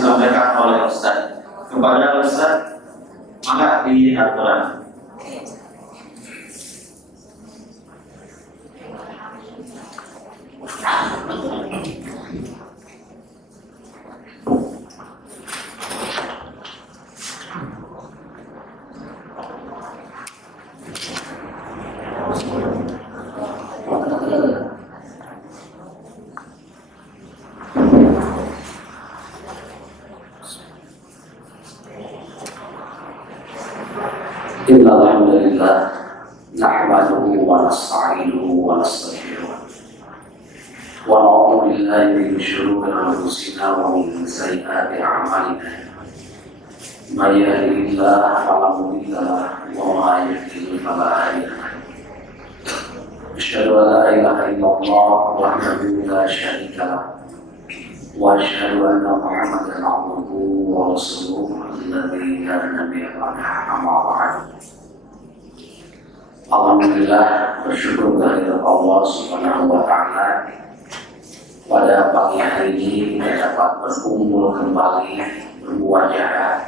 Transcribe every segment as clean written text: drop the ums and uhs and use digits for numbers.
disampaikan oleh Ustaz. Kepada Ustaz, maka di aturan. Innal hamdalillah nahmaduhu wa nasta'inuhu wa nastaghfiruh wa na'udzu billahi min shururi anfusina wa min sayyiati a'malina. May yahdihillahu fala mudilla lahu wa may yudlil fala hadiya lahu. Asyhadu an la ilaha illallah wahdahu la syarika lahu wa asyhadu anna Muhammadan abduhu wa rasuluhu alladzi la nabiyya ba'dahu, amma ba'du. Alhamdulillah, bersyukur kehadirat Allah Subhanahu wa Ta'ala. Pada pagi hari ini kita dapat berkumpul kembali, bermuajah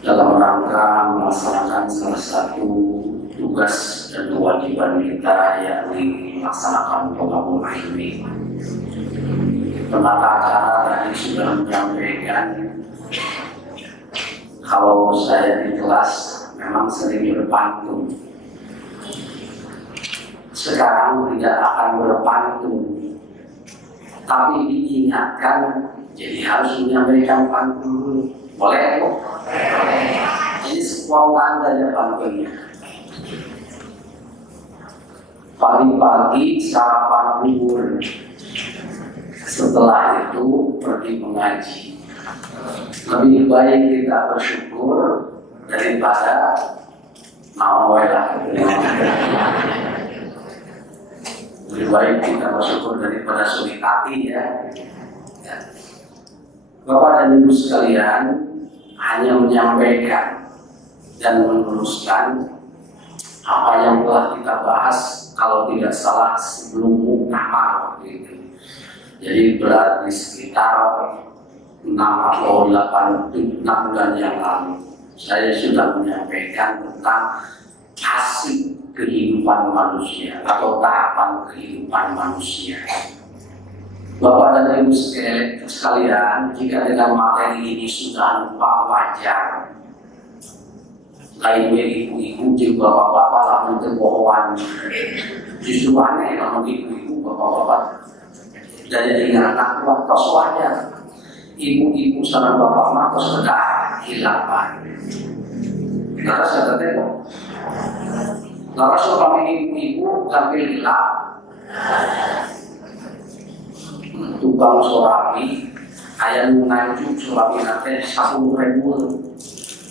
dalam rangka melaksanakan salah satu tugas dan kewajiban kita, yakni melaksanakan thalabul ilmi. Penata acara tadi sudah menyampaikan kalau saya di kelas memang sering berpantun. Sekarang tidak akan berpantun, tapi diingatkan, jadi harus menyampaikan pantun dulu. Boleh kok? Jadi spontan saja pantunnya. Pagi-pagi sarapan bubur, setelah itu pergi mengaji. Lebih baik kita bersyukur daripada nawalah. Lebih baik kita bersyukur daripada sulit hati, ya. Bapak dan Ibu sekalian, hanya menyampaikan dan meluruskan apa yang telah kita bahas, kalau tidak salah sebelum muktamar waktu itu. Jadi berarti sekitar 6 atau 8 bulan yang lalu saya sudah menyampaikan tentang hasil kehidupan manusia atau tahapan kehidupan manusia. Bapak dan Ibu sekalian, jika dengan materi ini sudah lupa wajar, lainnya ibu-ibu juga bapak-bapak lalu terbohongan. Justru aneh kalau ibu-ibu bapak-bapak dari anak tua tos wajar. Ibu-ibu sama bapak-bapak tos sudah hilapan. Karena saya tengok. Lalu suami ibu-ibu tampil hilap, tukang sorabi, ayam nganjuk sorabi nanti 10.000,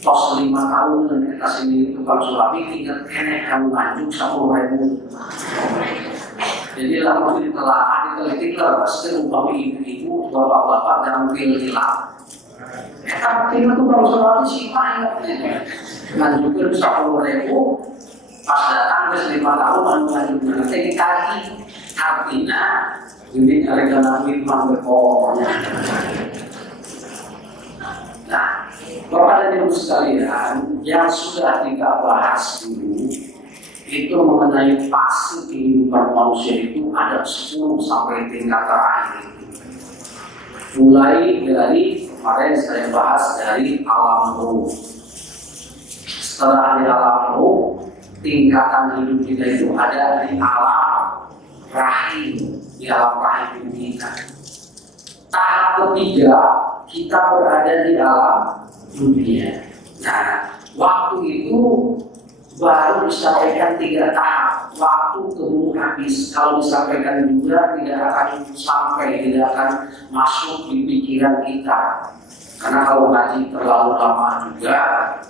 tos 5 tahun kita sini tukang sorabi tinggal kene kamu nganjuk 10.000. Jadi lalu ditelaah diteliti pasti umpami ibu-ibu bapak-bapak tampil hilap. Tapi tukang sorabi sih banyak nganjukin 10.000. Pas datang ke 5 tahun lanjutnya jadi kaki, artinya ini karena firman berkonya. Nah, Bapak dan Ibu sekalian, yang sudah kita bahas dulu itu mengenai fase kehidupan manusia itu ada 10 sampai tingkat terakhir. Mulai dari kemarin saya bahas dari alam ruh. Setelah di alam ruh, tingkatan hidup kita itu ada di alam rahim, di alam rahim kita. Tahap ketiga, kita berada di alam dunia. Nah, waktu itu baru disampaikan 3 tahap. Waktu keburu habis. Kalau disampaikan juga tidak akan sampai, tidak akan masuk di pikiran kita. Karena kalau ngaji terlalu lama juga,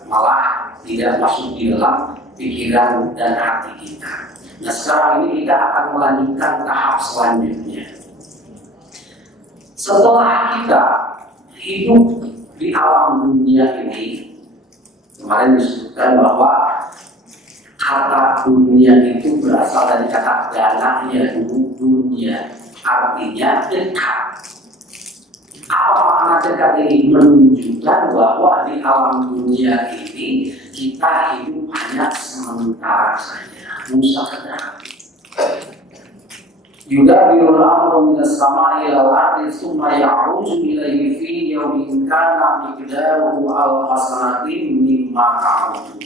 malah tidak masuk di dalam pikiran dan hati kita. Nah, sekarang ini kita akan melanjutkan tahap selanjutnya. Setelah kita hidup di alam dunia ini, kemarin disebutkan bahwa kata dunia itu berasal dari kata dana, ya dunia, artinya dekat. Apa makna sangat dekat ini menunjukkan bahwa di alam dunia ini kita hidup hanya sementara saja. Musyafadah. Yudabbirul amru minas sama'i ilal ardi tsumma ya'ruju ilaihi fi yawmin kana miqdaruhu alfa sanatin mimma ta'udun.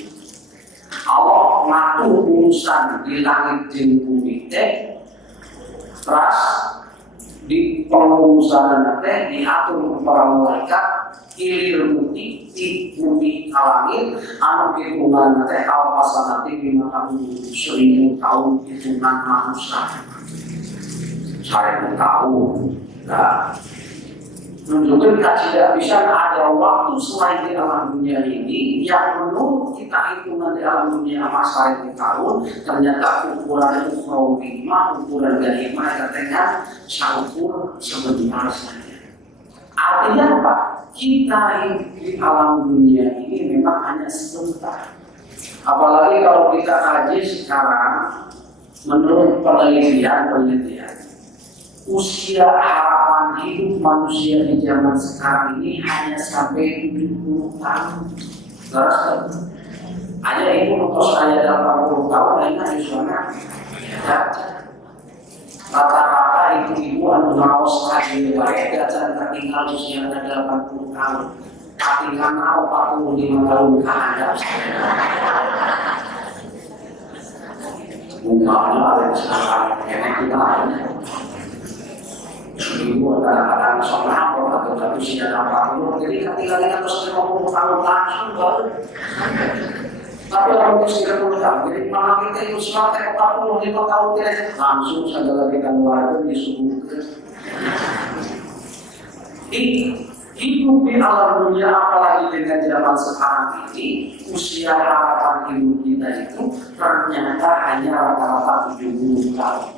Allah ngatur urusan di langit jeung bumi teh, terus di pengurusan teh diatur para malaikat ilir putih di bumi kalangit anu hitungan teh alfa sanatin mimma ta'udun, 1000 tahun hitungan manusia. 1000 tahun. Nah, menunjukkan kita tidak bisa ada waktu selain di alam dunia ini yang menurut kita hitungan di alam dunia masa 1000 tahun, ternyata ukuran ukhrawiyah, ukuran ganimah katanya syukur sebentar saja. Artinya apa? Kita hidup di alam dunia ini memang hanya sebentar. Apalagi kalau kita kaji sekarang, menurut penelitian usia harapan hidup manusia di zaman sekarang ini hanya sampai 70 tahun. Terus hanya itu untuk saya 80 tahun lainnya di sana. Rata-rata ibu-ibu anu naos lagi wae dan tinggal usia 80 tahun. Tinggal 45 tahun ke atas. Mungkin ada sekarang kita ibu kadang-kadang sholat atau satu siang apa dulu, jadi ketika kita terus 50 tahun langsung baru. Tapi kalau kita 30 tahun, jadi malah kita itu sholat 45 tahun langsung segala kita keluar itu disuguhkan. Hidup di alam dunia apalagi dengan zaman sekarang ini, usia harapan hidup kita itu ternyata hanya rata-rata 70 tahun.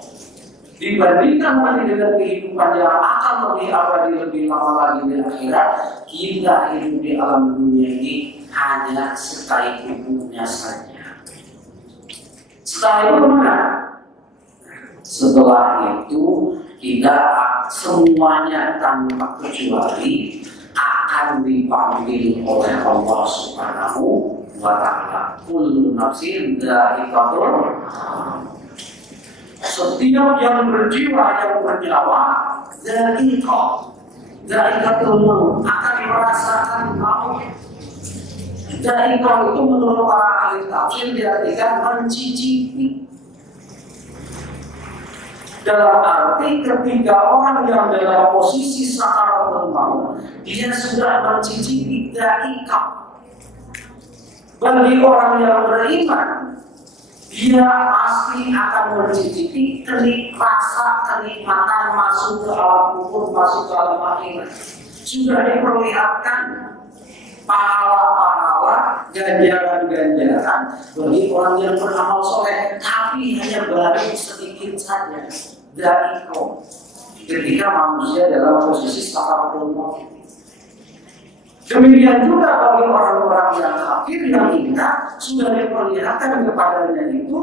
Dibandingkan lagi dengan kehidupan yang akan lebih abadi, lebih lama lagi di akhirat, kita hidup di alam dunia ini hanya sekali hidupnya saja. Setelah itu mana? Setelah itu kita semuanya tanpa kecuali akan dipanggil oleh Allah Subhanahu wa Ta'ala. Kullu nafsin dha'iqatul maut. Setiap yang berjiwa, yang bernyawa, dha'iqatul maut, akan merasakan maut. Dha'iqah itu menurut para ahli tafsir diartikan mencicipi. Dalam arti ketika orang yang dalam posisi sakaratul maut, dia sudah mencicipi dha'iqah. Bagi orang yang beriman, dia pasti akan mencicipi rasa kenikmatan masuk ke alam kubur, masuk ke alam akhirat. Sudah diperlihatkan pahala-pahala, ganjaran-ganjaran bagi orang yang beramal soleh, tapi hanya baru sedikit saja dari kau. Ketika manusia dalam posisi sakaratul maut. Demikian juga bagi orang-orang yang kafir yang ingat sudah diperlihatkan kepadanya itu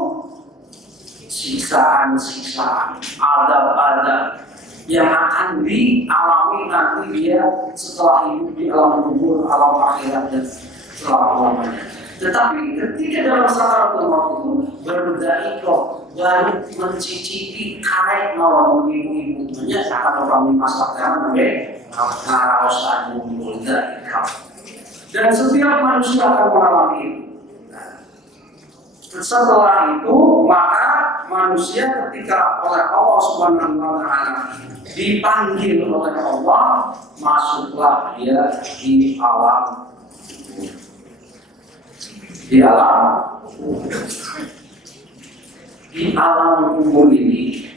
siksaan-siksaan, adab-adab yang akan dialami nanti dia setelah hidup di alam kubur, alam akhirat dan selama-lamanya. Tetapi ketika dalam sakaratul maut itu berdaiqah, baru mencicipi karek mawon ibu-ibu banyak akan kami masakan ngaraosan berdaiqah. Dan setiap manusia akan mengalami itu. Setelah itu maka manusia ketika oleh Allah Subhanahu wa Ta'ala dipanggil oleh Allah, masuklah dia di alam kubur ini.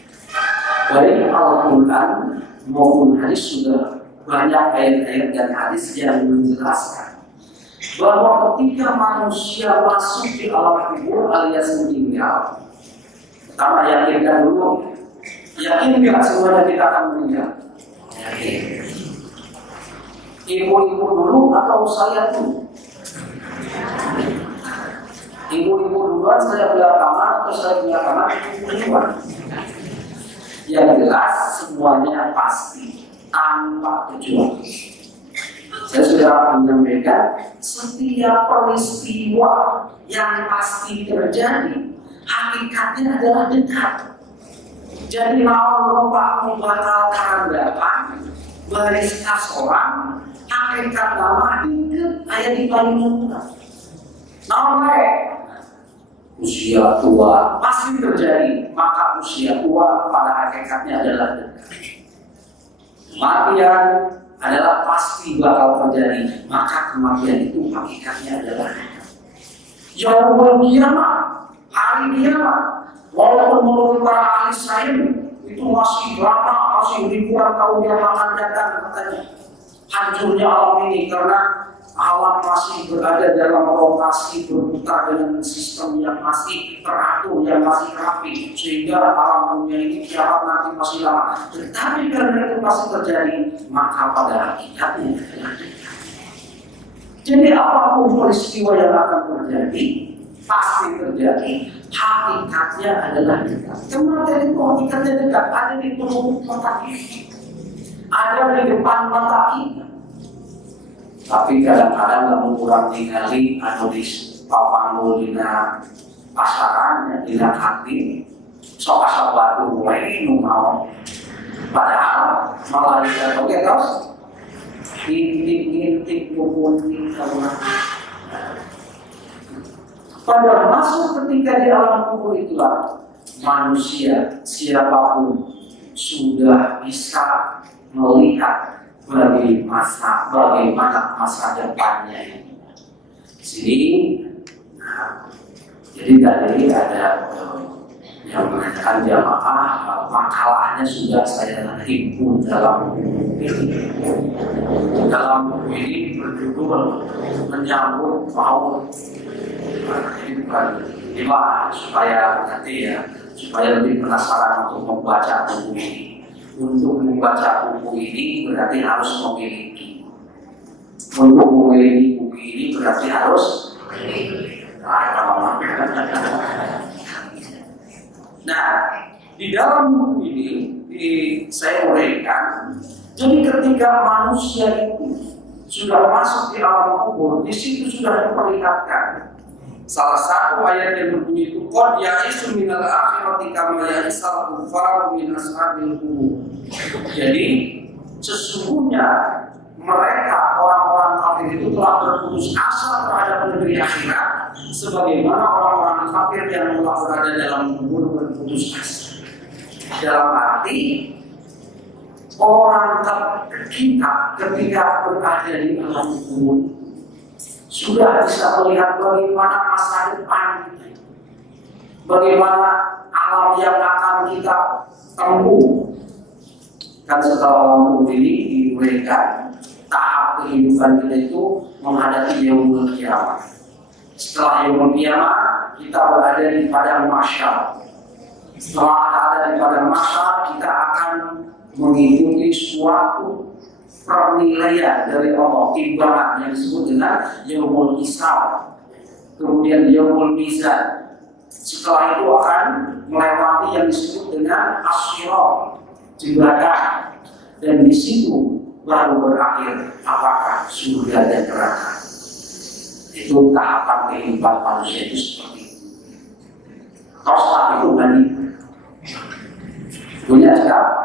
Baik Al-Quran maupun hadis sudah banyak ayat-ayat dan hadis yang menjelaskan bahwa ketika manusia masuk di alam kubur alias meninggal, pertama yakinkan dulu, yakin nggak semuanya kita akan meninggal? Yakin. Ibu-ibu dulu atau saya dulu? Ibu-ibu duluan, saya belakangan, atau saya belakangan, ibu duluan. Yang jelas semuanya pasti tanpa kecuali. Saya sudah menyampaikan setiap peristiwa yang pasti terjadi hakikatnya adalah dekat. Jadi mau bakal karandapan baris kasoran hakikat lama deket ayat di paling namanya usia tua pasti terjadi, maka usia tua pada hakikatnya adalah dekat. Kematian adalah pasti bakal terjadi, maka kematian itu hakikatnya adalah dekat. Yaumul Qiyamah, hari kiamat, walaupun menurut para ahli sains itu masih lama, masih ribuan tahun yang akan datang katanya. Hancurnya alam ini karena alam masih berada dalam rotasi berputar dengan sistem yang masih teratur, yang masih rapi, sehingga alam dunia ini kiamat nanti masih lama. Tetapi karena itu pasti terjadi, maka pada hakikatnya adalah dekat. Jadi apapun peristiwa yang akan terjadi, pasti terjadi, hakikatnya adalah dekat. Kematian itu hakikatnya dekat, ada di tubuh mata kita, ada di depan mata kita. Tapi kadang-kadang kamu kurang tinggali atau di papangu dina pasaran, dina hati, sok asal batu mulai mau. Padahal malah kita oke terus intik buku kita. Pada masuk ketika di alam kubur itulah manusia siapapun sudah bisa melihat bagaimana masa depannya ini. Sini, jadi tadi ada yang menanyakan jamaah, makalahnya sudah saya himpun dalam buku ini. Dalam buku ini berjudul menyambut maut. Ini bukan dibahas supaya nanti ya, supaya lebih penasaran untuk membaca buku ini. Untuk membaca buku ini berarti harus memiliki. Untuk memiliki buku ini berarti harus memiliki. Nah, di dalam buku ini saya uraikan. Jadi ketika manusia itu sudah masuk di alam kubur, di situ sudah diperlihatkan. Salah satu ayat yang berbunyi itu qad ya'isu minal akhirati kama ya'isal kufaru min ashabil qubur. Jadi sesungguhnya mereka orang-orang kafir itu telah berputus asa terhadap negeri akhirat sebagaimana orang-orang kafir yang telah berada dalam kubur berputus asa. Dalam arti orang kita ketika berada di alam kubur sudah bisa melihat bagaimana masa depan kita, bagaimana alam yang akan kita tempuh. Kan setelah alam kubur ini diuraikan tahap kehidupan kita itu menghadapi yaumul qiyamah. Setelah yaumul qiyamah kita berada di padang mahsyar. Setelah ada di padang mahsyar kita akan mengikuti suatu penilaian dari Allah, timbangan yang disebut dengan yaumul hisab, kemudian yaumul mizan. Setelah itu akan melewati yang disebut dengan as-sirat, jembatan, dan di situ baru berakhir apakah surga dan neraka. Itu tahapan kehidupan manusia itu seperti itu. Terus itu tadi punya siapa?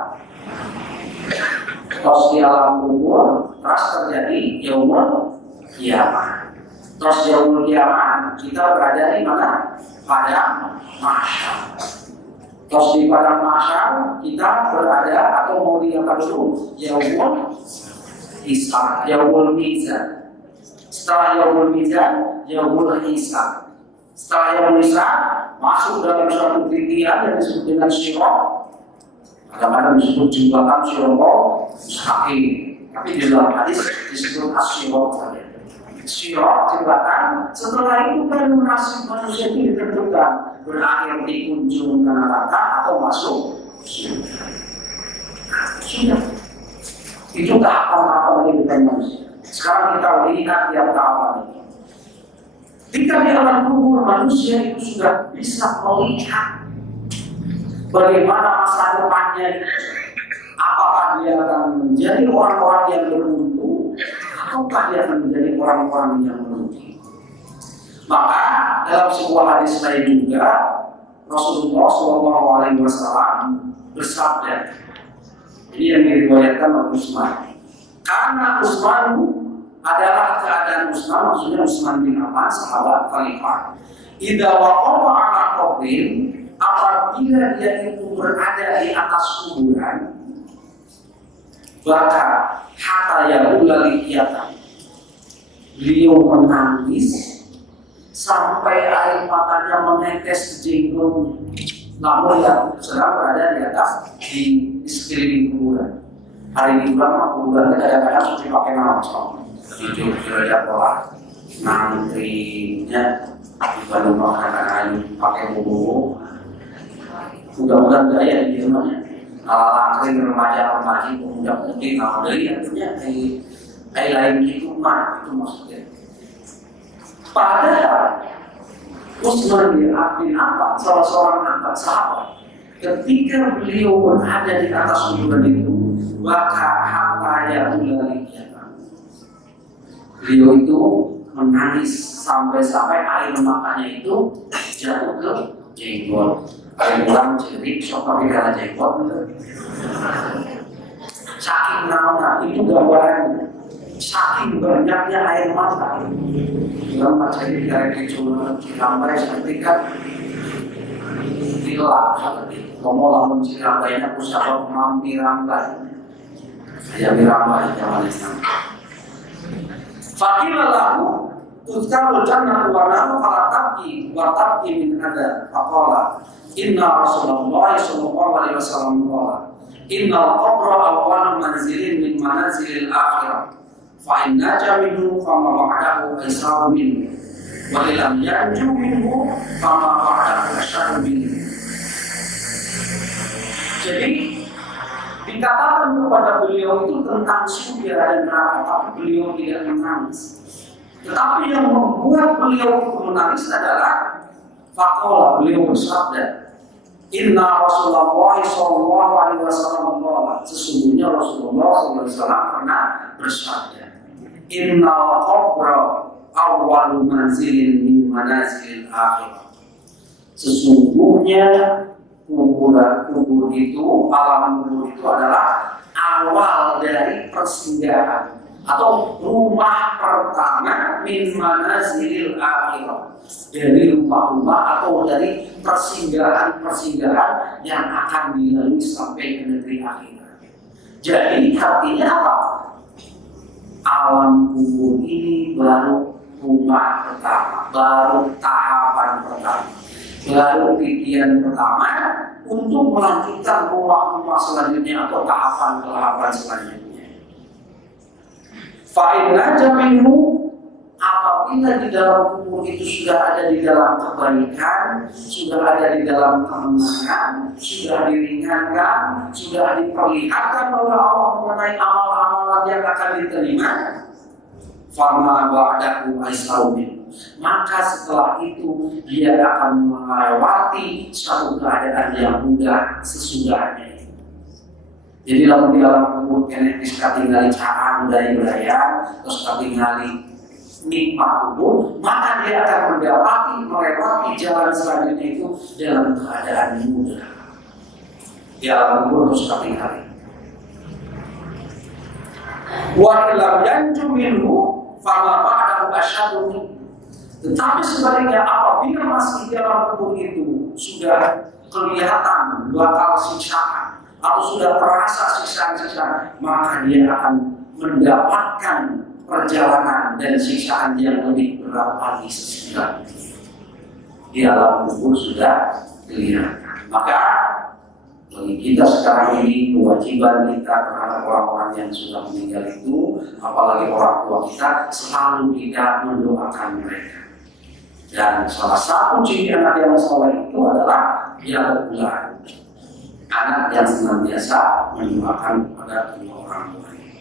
Terus di alam kubur, terus terjadi yaumul qiyamah. Terus yaumul qiyamah kita berada di mana? Padang mahsyar. Terus di padang mahsyar kita berada atau mau diangkat dulu yaumul hisab, yaumul mizan. Setelah yaumul mizan, yaumul hisab. Setelah yaumul hisab masuk dalam suatu titian yang disebut dengan sirat. Kadang-kadang disebut jembatan sirat mustaqim, tapi di dalam hadis disebut as-sirat saja. Sirat jembatan. Setelah itu kan nasib manusia itu ditentukan berakhir di ujung neraka atau masuk surga. Sudah. Itu tahapan-tahapan kehidupan manusia. Sekarang kita lihat tiap tahapan ini. Ketika di alam kubur manusia itu sudah bisa melihat bagaimana masa depannya, apakah dia akan menjadi orang-orang yang beruntung ataukah dia akan menjadi orang-orang yang merugi? Maka dalam sebuah hadis lain juga Rasulullah SAW bersabda, ini yang diriwayatkan oleh Utsman. Karena Utsman adalah keadaan Utsman, maksudnya Utsman bin Affan, sahabat khalifah. Idza waqafa ala qabrin, apabila dia itu berada di atas kuburan, maka hatta yaqula liyatan, beliau menangis sampai air matanya menetes ke jenggotnya. Namun yang sedang berada di atas di sekeliling kuburan. Hari ini kuburan kadang-kadang seperti pakai nama di Jogja pola nantrinya di Bandung kadang-kadang pakai bubu. Mudah-mudahan gaya di rumahnya. Langkring remaja-remaji pemuda-pemudi kalau dari artinya lain gitu mah itu maksudnya. Padahal Utsman bin Affan, salah seorang anak sahabat, ketika beliau berada di atas kuburan itu, maka hatta yaqula liyatan, beliau itu menangis sampai air matanya itu jatuh ke jenggot. Air ulang jadi sok pakai kala jenggot. Saking naon itu gambarannya. Saking banyaknya air mata dalam materi dari cuma gambar seperti kan tidak seperti ngomong lamun cirambainya pusaka mampi rambai saya mirambai zaman Islam. Fakir lahu uzkarul jannah wa naru fala tabki wa tabki min ada faqala inna Rasulullah sallallahu alaihi wasallam qala innal qabra awwalu manzilin min manazilil akhirah fa in naja minhu fama ba'dahu aisaru minhu wa illam yanju minhu fama ba'dahu asyarru minhu. Jadi dikatakan kepada beliau itu tentang surga dan neraka, tapi beliau tidak menangis. Tetapi yang membuat beliau itu menangis adalah faqala, beliau bersabda, inna Rasulullah sallallahu alaihi wasallam qala, sesungguhnya Rasulullah sallallahu alaihi wasallam pernah bersabda, innal qabra awwalu manzilin min manazilil akhirah. Sesungguhnya kubur itu, alam kubur itu adalah awal dari persinggahan atau rumah pertama min manazilil akhirah, dari rumah-rumah atau dari persinggahan yang akan dilalui sampai ke negeri akhirat. Jadi artinya apa? Alam kubur ini baru rumah pertama, baru tahapan pertama, baru titian pertama untuk melanjutkan rumah-rumah selanjutnya atau tahapan selanjutnya. Fa'inna jaminhu, apabila di dalam kubur itu sudah ada di dalam kebaikan, sudah ada di dalam kemenangan, sudah diringankan, sudah diperlihatkan oleh Allah mengenai amal-amalan yang akan diterima, fama ba'dahu aisaru minhu, maka setelah itu dia akan melewati suatu keadaan yang mudah sesudahnya. Jadi lalu di dalam kubur kena tinggali caraan dari budaya, terus tinggali nikmat kubur, maka dia akan melewati jalan selanjutnya itu dalam keadaan mudah. Di alam kubur terus tinggali. Wa lam yanju minhu fama ba'dahu asyaddu minhu. Tetapi sebaliknya apabila masih di dalam kubur itu sudah kelihatan bakal siksaan atau sudah terasa siksaan-siksaan, maka dia akan mendapatkan perjalanan dan siksaan yang lebih berat lagi sesudah di alam kubur sudah kelihatan. Maka bagi kita sekarang ini kewajiban kita terhadap orang-orang yang sudah meninggal itu, apalagi orang tua kita, selalu tidak mendoakan mereka. Dan salah satu ciri anak yang soleh itu adalah dia bulan, anak yang senantiasa mendoakan kepada kedua orang tuanya.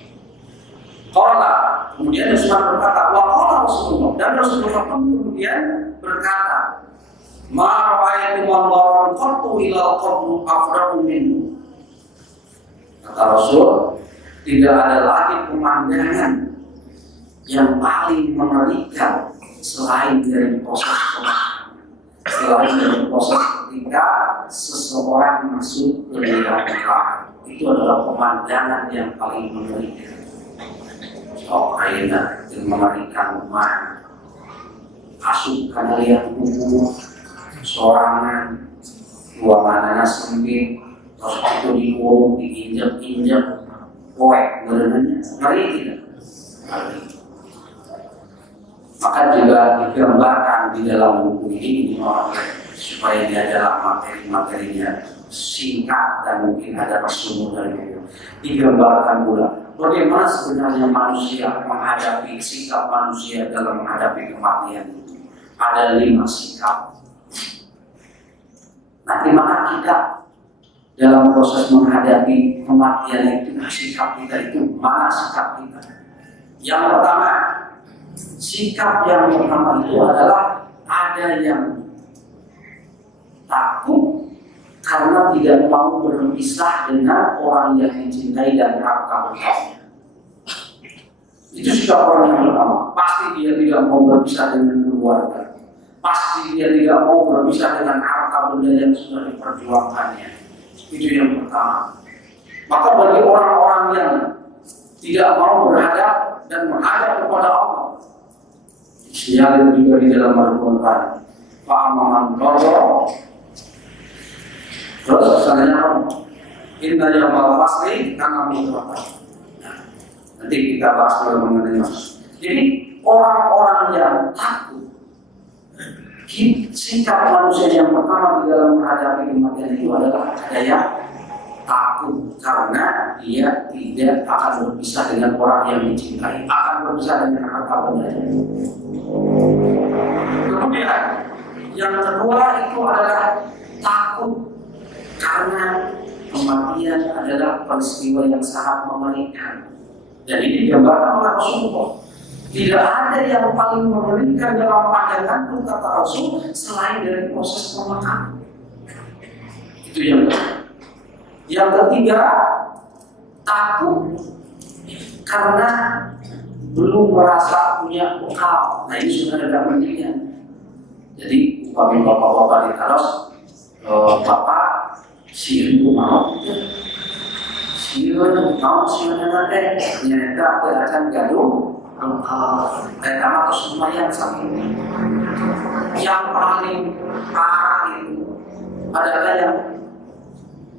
Qala, kemudian Utsman berkata, wa qala Rasulullah, dan Rasulullah pun kemudian berkata, ma ra'aitu manzaran qattu ila qabru afrahu minhu. Kata Rasul, tidak ada lagi pemandangan yang paling mengerikan selain dari proses pemakaman, selain dari proses ketika seseorang masuk ke liang lahat. Itu adalah pemandangan yang paling mengerikan. Aina yang mengerikan rumah, asup karena liang kubur, sorangan, ruangannya sempit, terus itu dikurung, diinjak-injak, poek, berenangnya, ngeri tidak? Ngeri. Maka juga digambarkan di dalam buku ini supaya dia dalam materi-materinya singkat dan mungkin ada resumur dari buku. Digambarkan pula bagaimana sebenarnya manusia menghadapi sikap manusia dalam menghadapi kematian itu. Ada 5 sikap. Nah, di mana kita dalam proses menghadapi kematian itu, sikap kita itu, mana sikap kita? Yang pertama, sikap yang pertama itu adalah ada yang takut karena tidak mau berpisah dengan orang yang dicintai dan harta bendanya. Itu sikap orang yang pertama. Pasti dia tidak mau berpisah dengan keluarga. Pasti dia tidak mau berpisah dengan harta benda yang sudah diperjuangkannya. Itu yang pertama. Maka bagi orang-orang yang tidak mau berhadap dan menghadap kepada Allah, sial juga di dalam Al-Quran. Fa'amaman qadha. Terus selanjutnya inna yawmal fasli kana miqatan. Nanti kita bahas mengenai maksud. Jadi orang-orang yang takut, sikap manusia yang pertama di dalam menghadapi kematian itu adalah ada yang takut karena dia tidak akan berpisah dengan orang yang dicintai, akan berpisah dengan harta bendanya. Kemudian yang kedua itu adalah takut karena kematian adalah peristiwa yang sangat mengerikan. Dan ini digambarkan oleh Rasulullah. Tidak ada yang paling mengerikan dalam pandangan kata Rasul selain dari proses pemakaman. Itu yang kedua. Yang ketiga, takut karena belum merasa punya bekal. Nah, ini sudah ada pentingnya. Jadi, kami bapak-bapak di Taros, bapak siun mau, siun nanti nyata akan gaduh, pertama terus lumayan sakit. Yang paling parah itu adalah yang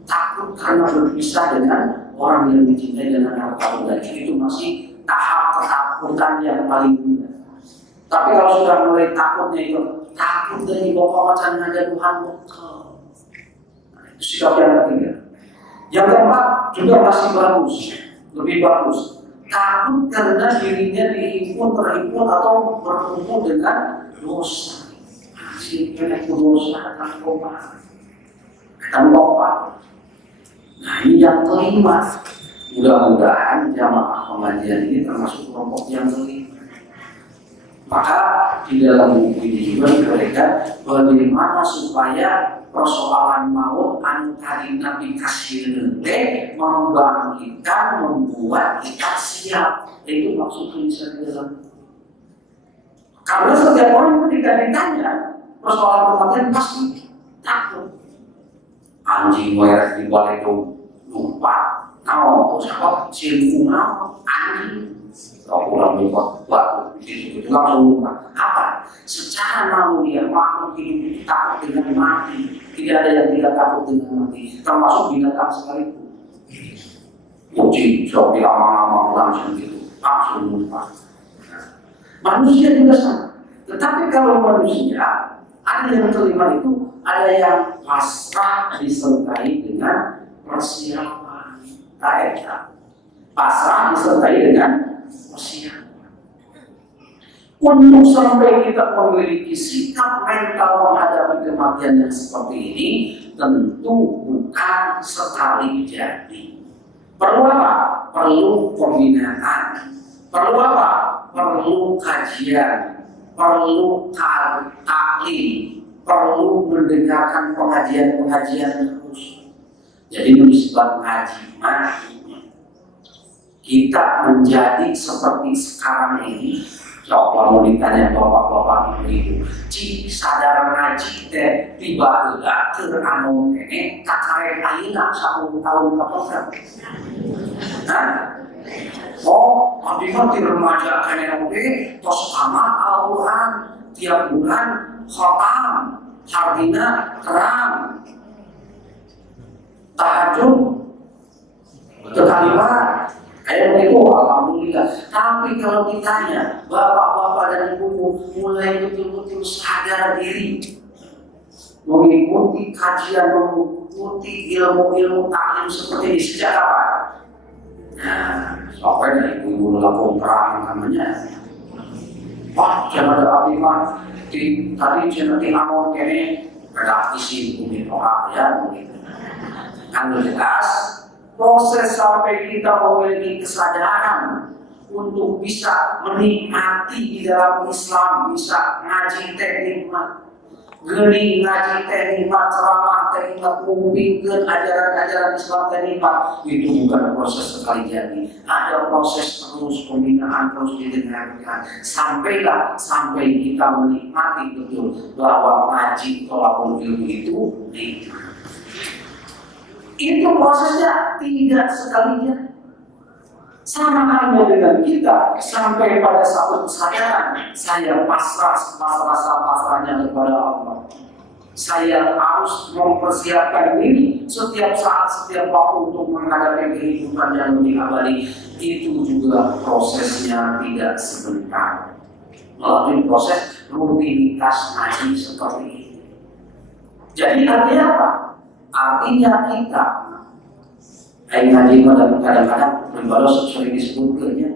takut karena berpisah dengan orang yang dicintai dengan harta benda. Itu masih tahap ketakutan yang paling mudah. Tapi kalau sudah mulai takutnya itu takut dari bapak macam ada Tuhan bekal. Sikap yang ketiga. Yang keempat juga masih bagus, lebih bagus. Takut karena dirinya terhimpun atau berkumpul dengan dosa. Masih punya dosa dan lupa. Nah, ini yang kelima. Mudah-mudahan jamaah pengajian ini termasuk kelompok yang kelima. Maka di dalam buku ini juga diberikan bagaimana supaya persoalan maut antari Nabi kasih membangkitkan, membuat kita siap. Itu maksud tulisan dalam. Karena setiap orang ketika ditanya persoalan kematian pasti takut. Anjing merah di balik itu lupa. Nah, siapa cilmu anjing. Kalau kurang lupa batu itu langsung lupa. Apa? Secara manusia makhluk hidup itu takut dengan mati. Tidak ada yang tidak takut dengan mati, termasuk binatang sekalipun. Kucing, sopi, amang-amang langsung gitu, langsung lupa. Manusia juga sama. Tetapi kalau manusia ada yang kelima itu, ada yang pasrah disertai dengan persiapan. Pasrah disertai dengan persiapan. Untuk sampai kita memiliki sikap mental menghadapi kematian yang seperti ini, tentu bukan sekali jadi. Perlu apa? Perlu pembinaan. Perlu apa? Perlu kajian. Perlu taklim. Perlu mendengarkan pengajian-pengajian terus. Jadi disebut ngaji mati. kita menjadi seperti sekarang ini. Coba mau ditanya bapak-bapak ibu-ibu, cik sadar ngaji teh tiba tiba ke anu ini kakare ayeuna 10 tahun kapan? Hah? Oh, abdi mah di remaja kene oge tos amal Al-Qur'an tiap bulan khatam, hardina terang. Tahajud kekaliwat. Itu alhamdulillah. Tapi kalau ditanya bapak-bapak dan ibu mulai betul-betul sadar diri mengikuti kajian, mengikuti ilmu-ilmu taklim seperti ini sejak kapan? Nah, sampai dari ibu-ibu lakukan perang namanya. Wah, jangan ada api mah. Tadi jangan di amon kene ada isi bumi orang ya begitu. Kan jelas. Proses sampai kita memiliki kesadaran untuk bisa menikmati di dalam Islam, bisa ngaji nikmat, geni ngaji nikmat, ceramah nikmat, membimbing ajaran-ajaran Islam nikmat, itu bukan proses sekali jadi. Ada proses terus pembinaan, terus didengarkan, sampai kita menikmati betul bahwa ngaji tolakul ilmu itu nikmat. Itu prosesnya tidak sekalinya. Sama halnya dengan kita sampai pada satu kesadaran, saya pasrahnya kepada Allah. Saya harus mempersiapkan diri setiap saat, setiap waktu untuk menghadapi kehidupan yang lebih abadi. Itu juga prosesnya tidak sebentar. Melalui proses rutinitas ngaji seperti ini. Jadi artinya apa? Artinya kita ngaji dan kadang-kadang berbalas sering disebutkannya.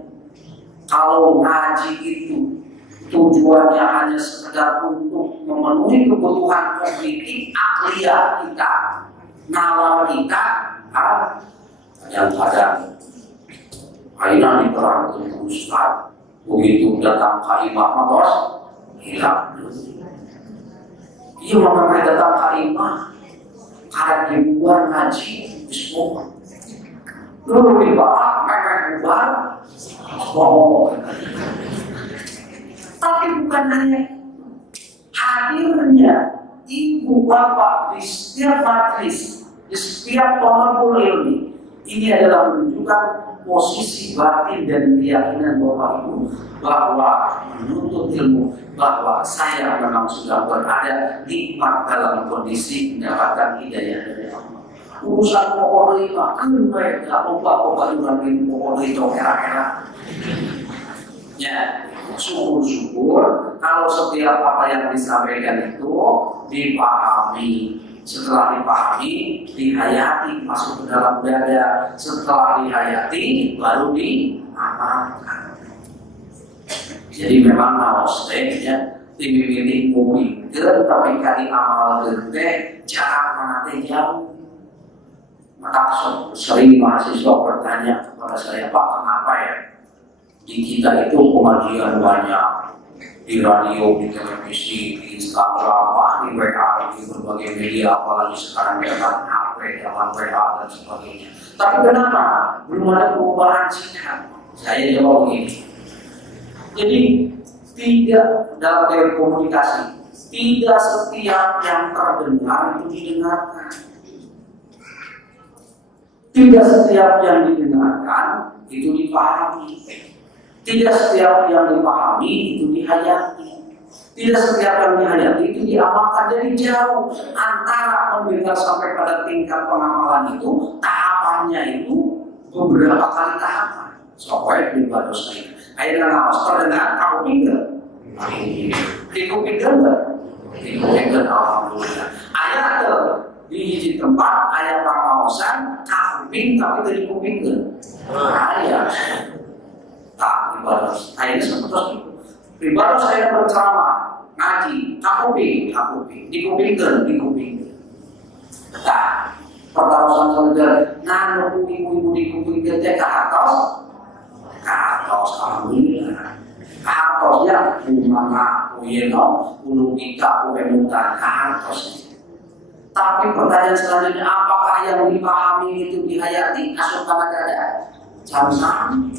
Kalau ngaji itu tujuannya hanya sekedar untuk memenuhi kebutuhan kognitif akliyah kita, nalar kita, kadang-kadang akhirnya diterang ke Ustaz, begitu datang ke imam terus hilang. Iya memang datang ke imam karena di luar ngaji semua. Dulu di bawah memang luar bohong. Tapi bukan hanya hadirnya ibu bapak di setiap majlis, di setiap tolakul ilmi, ini adalah menunjukkan posisi batin dan keyakinan bapak ibu bahwa menuntut ilmu, bahwa saya memang sudah berada nikmat dalam kondisi mendapatkan hidayah dari Allah. Urusan pokok lima kan baik, gak lupa juga pokok itu era-era. Ya, syukur kalau setiap apa yang disampaikan itu dipahami. Setelah dipahami, dihayati, masuk ke dalam dada. Setelah dihayati, baru diamalkan. Jadi memang harus ya, dimiliki pemikiran tapi kali amal gede jarak mana jauh. Maka sering mahasiswa bertanya kepada saya, Pak, kenapa ya di kita itu pengajian banyak, di radio, di televisi, di Instagram, di WA, di berbagai media, apalagi sekarang zaman HP, zaman WA dan sebagainya. Tapi kenapa belum ada perubahan sikap? Saya jawab begini. Jadi tidak dalam teori komunikasi, tidak setiap yang terdengar itu didengarkan. Tidak setiap yang didengarkan itu dipahami. Tidak setiap yang dipahami itu dihayati. Tidak setiap yang dihayati itu diamalkan. Jadi jauh antara mendengar sampai pada tingkat pengamalan itu, tahapannya itu beberapa kali tahapan. Soalnya beribadah saya. Akhirnya ngawas terdengar, aku pindah. Aku pindah enggak? Aku pindah, alhamdulillah. Ayat di hiji tempat, ayat pengawasan, aku pindah, tapi dari aku pindah. Ayat. Tak, ibadah. Akhirnya seperti itu. Ibadah saya berceramah, ngaji, aku pindah, di kuping. Tak, pertaruhan saudara, nanu ibu-ibu di kuping teh ke atas, alhamdulillah. Atasnya umama, uyeno, ulu kita, uemutan, atas. Tapi pertanyaan selanjutnya, apakah yang dipahami itu dihayati? Asup pada dada. Jangan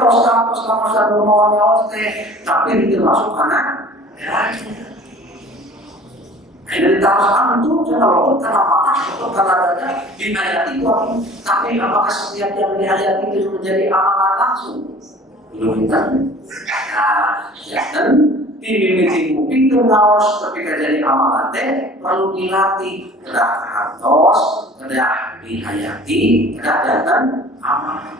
kampus rumahnya tapi termasuk anak. Ini ditaruhkan itu kalau karena mata atau karena dada dinayati itu, tapi apakah setiap yang dihayati itu menjadi amalan langsung? Belum tentu. Nah, ya kan dimimiti pintu naos ketika jadi amalan teh perlu dilatih, kedah hartos, kedah dihayati, kedah datang amalan.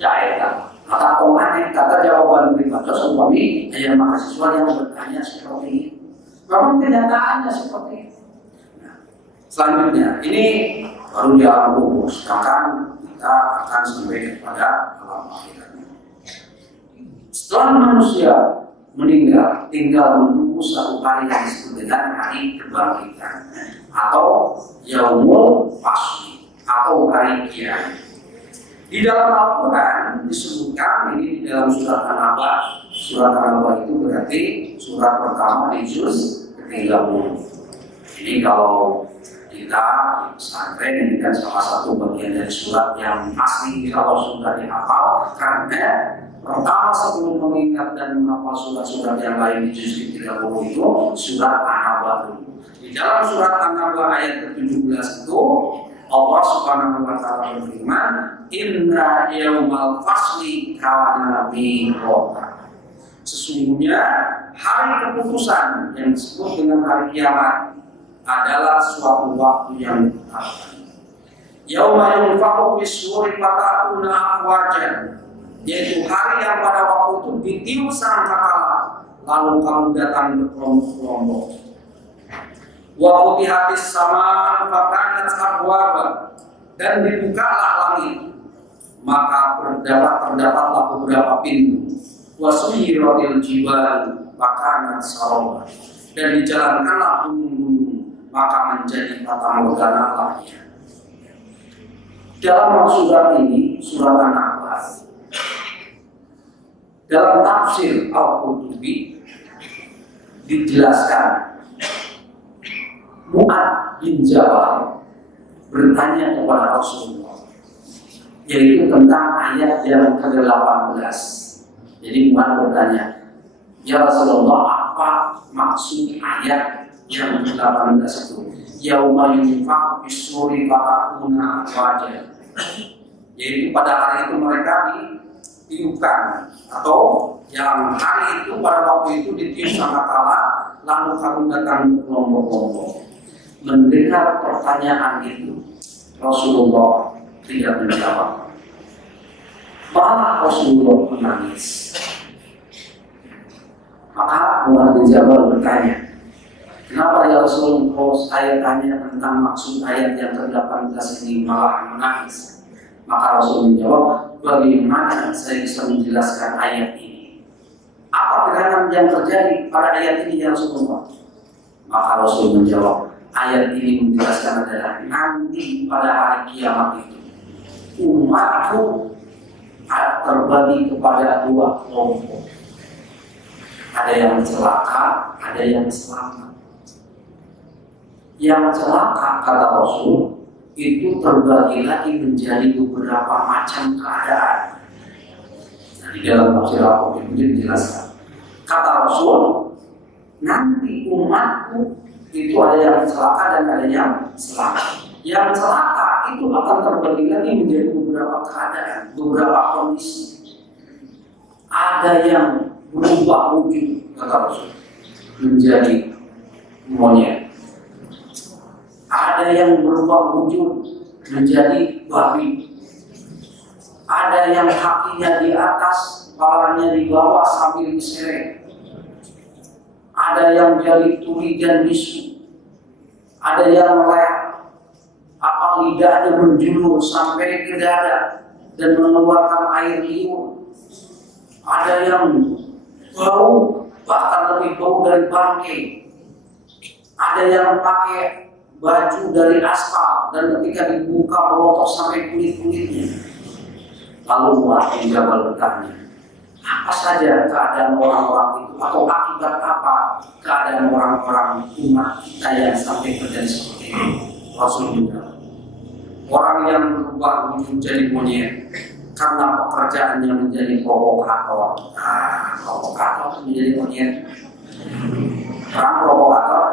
Ya itu. Maka kemarin kata jawaban pribadi suami hanya mahasiswa yang bertanya seperti ini. Memang kenyataannya seperti itu. Nah, selanjutnya ini baru di alam kubur, sedangkan kita akan sampai kepada alam akhirat. Setelah manusia meninggal, tinggal menunggu satu hari yang disebut dengan hari kebangkitan atau yaumul fasli atau hari kiamat. Di dalam Al-Quran disebutkan ini di dalam surat An-Naba. Surat An-Naba itu berarti surat pertama di juz ke-30. Ini kalau kita di pesantren ini kan salah satu bagian dari surat yang asli kalau sudah dihafal, karena pertama sebelum mengingat dan menghafal surat-surat yang lain di juz ke-30 itu surat An-Naba dulu. Di dalam surat An-Naba ayat ke-17 itu Allah Subhanahu wa taala berfirman, "Inna yaumal fasli kana miqata." Sesungguhnya hari keputusan yang disebut dengan hari kiamat adalah suatu waktu yang ditetapkan. Yauma yunfakhu fis-suri fatakuna afwajan, yaitu hari yang pada waktu itu ditiup sangkakala lalu kamu datang berkelompok-kelompok. Wa futihatis sama fakanat abwaba, dan dibukalah langit maka terdapatlah beberapa pintu. Wa suyiratil jibal fakanat saraba, dan dijalankanlah gunung-gunung maka menjadi fatamorgana lahir. Dalam surat ini, surat An-Naba, dalam tafsir Al-Qurtubi dijelaskan Mu'ad bin Jabal bertanya kepada Rasulullah, yaitu tentang ayat yang ke-18. Jadi Mu'ad bertanya, "Ya Rasulullah, apa maksud ayat yang ke-18 itu? Yauma yunfakhu fis-suri fatakuna afwaja." Yaitu pada hari itu mereka ditiupkan, atau yang hari itu pada waktu itu ditiup sangkakala lalu kamu datang berkelompok-kelompok. Mendengar pertanyaan itu, Rasulullah tidak menjawab. Malah Rasulullah menangis. Maka Mu'ad bin Jabal bertanya, "Kenapa ya Rasulullah saya tanya tentang maksud ayat yang ke-18 ini malah menangis?" Maka Rasul menjawab, "Bagaimana saya bisa menjelaskan ayat ini? Apa gerangan yang terjadi pada ayat ini ya Rasulullah?" Maka Rasul menjawab, ayat ini menjelaskan adalah nanti pada hari kiamat itu umatku terbagi kepada dua kelompok. Ada yang celaka, ada yang selamat. Yang celaka, kata Rasul, itu terbagi lagi menjadi beberapa macam keadaan. Nah, di dalam tafsir Al-Qurtubi dijelaskan. Kata Rasul, nanti umatku itu ada yang celaka dan ada yang selamat. Yang celaka itu akan terbagi lagi menjadi beberapa keadaan, beberapa kondisi. Ada yang berubah wujud, kata Rasul, menjadi monyet. Ada yang berubah wujud menjadi babi. Ada yang kakinya di atas, kepalanya di bawah sambil diseret. Ada yang jadi tuli dan bisu. Ada yang lidahnya menjulur sampai ke dada dan mengeluarkan air liur. Ada yang bau, bahkan lebih bau dari bangkai. Ada yang pakai baju dari aspal dan ketika dibuka melotok sampai kulit-kulitnya. Lalu Mu'ad bin Jabal bertanya, apa saja keadaan orang-orang itu, atau akibat apa keadaan orang-orang umat kita yang sampai terjadi seperti ini? Rasul menjawab, Orang yang berubah wujud jadi monyet karena pekerjaannya menjadi provokator. Nah, provokator menjadi monyet. Orang provokator,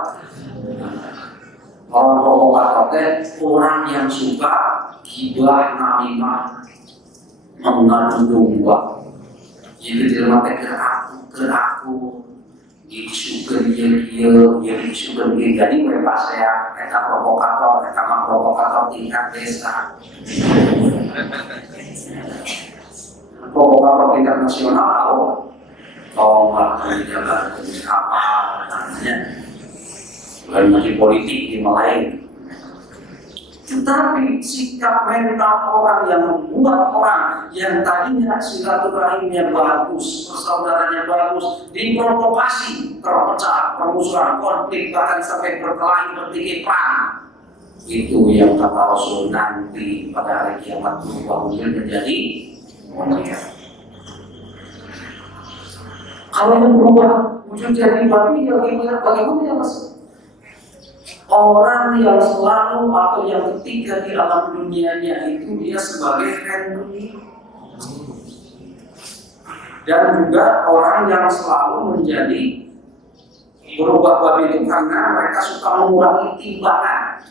orang provokator itu orang yang suka gibah, namimah, mengadu domba. Jadi dalam aku, disuka dia, disuka dia. Jadi bebas saya, kita provokator tingkat desa, provokator tingkat nasional tahu. Oh, nggak jaga apa namanya, bukan politik di lain. Tetapi sikap mental orang yang membuat orang yang tadinya silaturahimnya bagus, persaudaranya bagus, diprovokasi, terpecah, permusuhan, konflik, bahkan sampai berkelahi, bertikai perang. Itu yang kata Rasul nanti pada hari kiamat berubah wujud menjadi manusia. Kalau yang berubah wujud jadi babi, bagaimana ya Mas? Orang yang selalu atau yang ketiga di alam dunianya itu dia sebagai handling. Dan juga orang yang selalu menjadi berubah babi itu karena mereka suka mengurangi timbangan.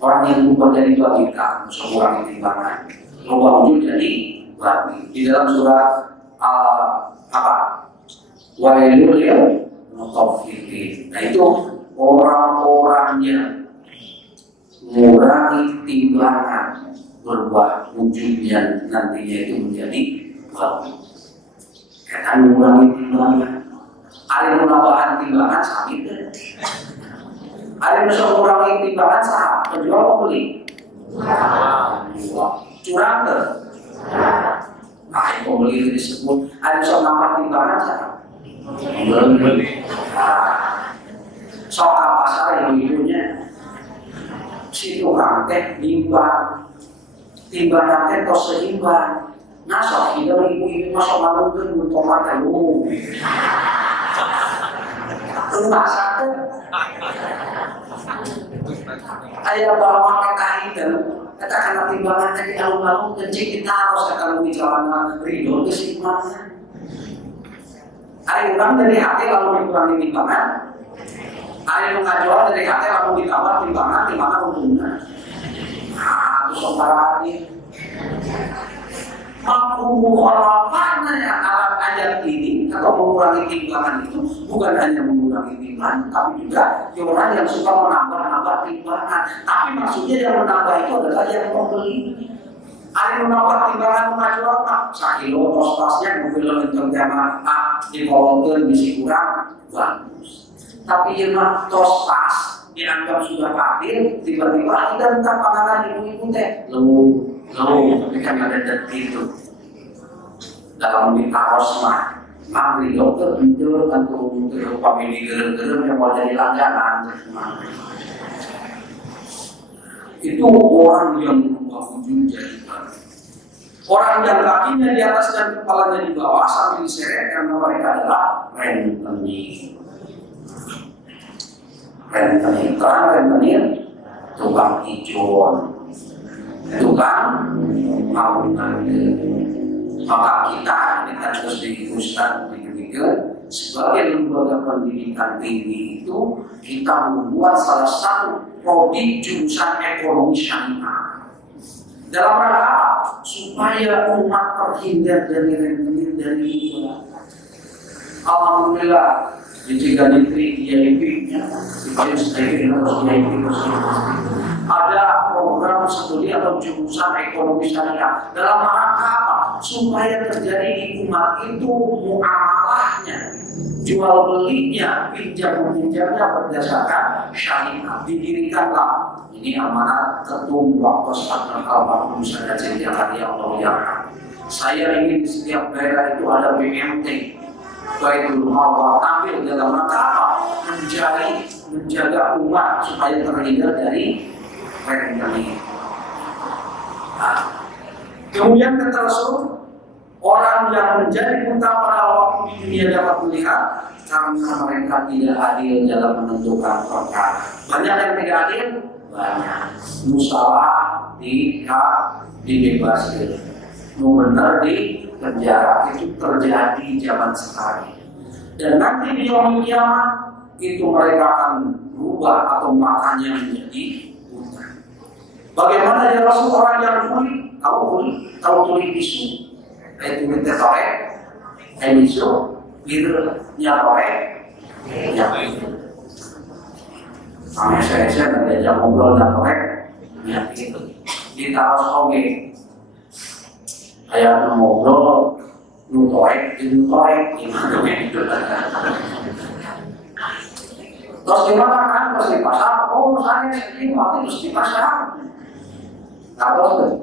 Orang yang berubah jadi babi kan suka mengurangi timbangan. Berubah wujud jadi babi. Di dalam surat Wailul lil mutaffifin. Nah itu orang-orang yang mengurangi timbangan berubah wujudnya nantinya itu menjadi babi. Kita mengurangi timbangan. Ada menambahkan timbangan sakit. Ada yang bisa mengurangi timbangan sah. Penjual pembeli. Curang ke? Nah, pembeli disebut. Ada yang bisa menambah timbangan sah. Membeli. Soal pasar ibu-ibunya si tukang teh timbangan teh tos seimbang. Nah sok kita ibu-ibu masuk malungkeun mun tomat teh lu. Rumah satu aya bawa kata itu kata kana timbangan teh di alun-alun kencing kita harus kata bicara ridho geus imanna. Ada orang dari hati lalu dikurangi timbangan. Ada yang ngajual dari hati lalu ditambah timbangan untungnya. Nah, itu soal ini. Mampu mukhalafahnya alat ayat ini atau mengurangi timbangan itu bukan hanya mengurangi timbangan, tapi juga orang yang suka menambah timbangan. Tapi maksudnya yang menambah itu adalah yang membeli. Ada yang menambah timbangan mengajual sakilo tos-tosnya mobil untuk tema dikolongkan bisi kurang bagus. Tapi yang tos pas dianggap sudah hadir, tiba-tiba kita minta panganan ibu-ibu teh lu tapi kan ada detik itu dalam ditaros mah mangri dokter untuk pamili gerem-gerem yang mau jadi langganan itu orang yang berubah wujud jadi babi. Orang yang kakinya di atas dan kepalanya di bawah sambil diseret karena mereka adalah rentenir tukang ijon, tukang bangunan. Maka kita harus diuruskan begitu. Sebagai lembaga pendidikan tinggi itu kita membuat salah satu prodi jurusan ekonomi syariah. Dalam rangka apa? Supaya umat terhindar dari rentenir dari riba. Alhamdulillah di tiga negeri IAIP-nya ada program studi atau jurusan ekonomi syariah. Dalam rangka apa? Supaya terjadi di umat itu muamalahnya, jual belinya, pinjam meminjamnya berdasarkan syariah. Didirikanlah ini amanat ketum waktu al-marhum Syekh Siti Hadi Allah ya. Saya ingin di setiap daerah itu ada BMT, Baitul Mal, tampil dalam rangka apa? Menjaga umat supaya terhindar dari rentenir. Kemudian kata Rasul, orang yang menjadi buta pada waktu di dunia dapat melihat karena mereka tidak adil dalam menentukan perkara. Banyak yang tidak adil, banyak. Nu salah dibebaskan, nu benar di penjara. Itu terjadi zaman sekarang. Dan nanti di yaumul kiamat itu mereka akan berubah atau matanya menjadi buta. Bagaimana ya Rasul orang yang tuli? Tahu tuli bisu? Kayak tuli tetorek, kayak bisu, birnya torek, ya. Sama saya ada jam ngobrol dan torek, ya gitu. Ditaruh oke, kayak ngobrol, nu torek, gimana gitu? Terus gimana kan? Terus di pasar, oh saya ini waktu terus di pasar. Nah terus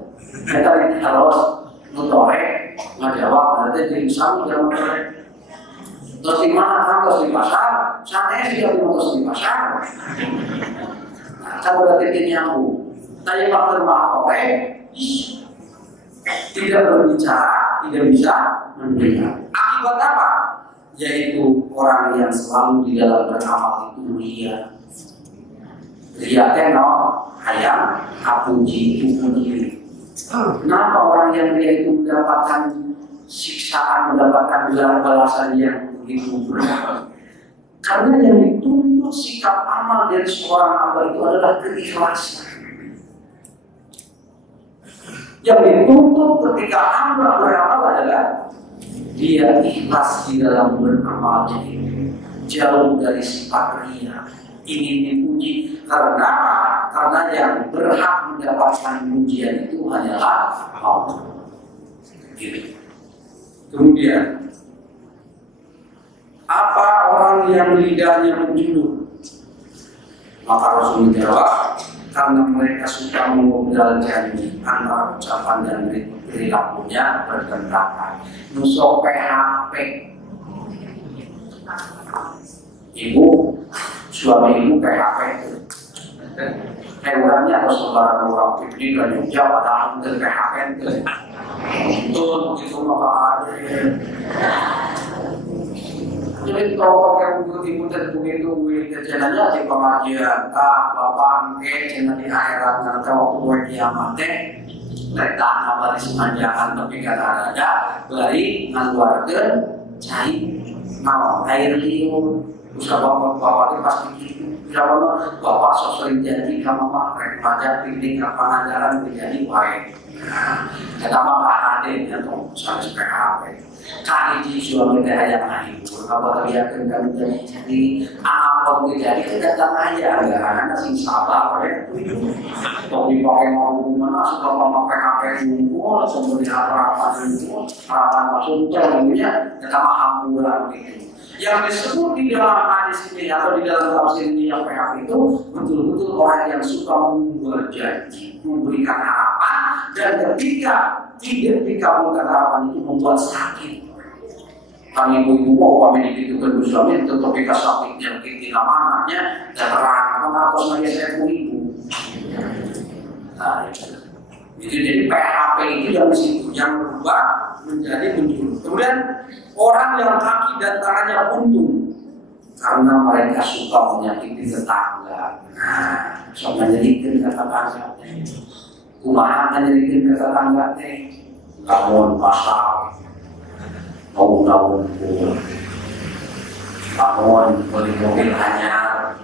kita harus nutorek, ngejawab nanti diisam jam nutorek. Terus di mana kan? Terus di pasar, saya sih yang terus di pasar. Nah, saya berarti nyambung. Tadi pak bermakna tidak berbicara, tidak bisa mendengar. Akibat apa? Yaitu orang yang selalu di dalam beramal itu ria. Ria teno hayang kapuji itu diri. Kenapa orang yang ria itu mendapatkan siksaan, mendapatkan balasan yang begitu berat? Karena yang dituntut sikap amal dari seorang hamba itu adalah keikhlasan. Yang dituntut ketika hamba beramal adalah dia ikhlas di dalam beramalnya itu, jauh dari sifat ria, ingin dipuji. Karena yang berhak mendapatkan pujian itu hanyalah Allah. Gitu. Kemudian, apa orang yang lidahnya menjulur? Maka Rasul menjawab, karena mereka suka mengobrol janji antara ucapan dan perilakunya bertentangan. Nusuk PHP, ibu, suami ibu PHP, hewannya atau saudara orang ini dan juga padahal dengan PHP itu begitu maka ada. Jadi kalau yang begitu begitu jalannya di pengajian, bapak channel di akhirat nanti waktu kiamat letak nama di semanjangan tapi kata ada bari ngaluarkeun cai mau air liur usah bapak itu pasti gitu. Bisa bapak sering janji sama mak pajak pilih pengajaran menjadi baik. Kata bapak ada atau sampai PHP. Kali di suami kita yang lain, kalau dia akan jadi apa jadi kita aja nggak ada sih sabar ya. Kalau dipakai mau mana suka memakai HP ngumpul, kemudian harapan itu harapan masuk terlalunya kita alhamdulillah begitu. Yang disebut di dalam hadis ini atau di dalam tafsir ini yang PHP itu betul-betul orang yang suka membuat janji, memberikan harapan, dan ketika tidak dikabulkan harapan itu membuat sakit. Kami ibu-ibu mau kami dititipkan suami tetap kita sakit yang kita namanya dan terang atau saya ibu. Nah, itu jadi PHP itu yang disitu yang berubah menjadi menjulur. Kemudian orang yang kaki dan tangannya buntung karena mereka suka menyakiti tetangga. Nah, so menjadikan tetangga. Kumaha menjadikan tetangga teh, lamun pasal, daun-daun pun, lamun beli mobil anyar,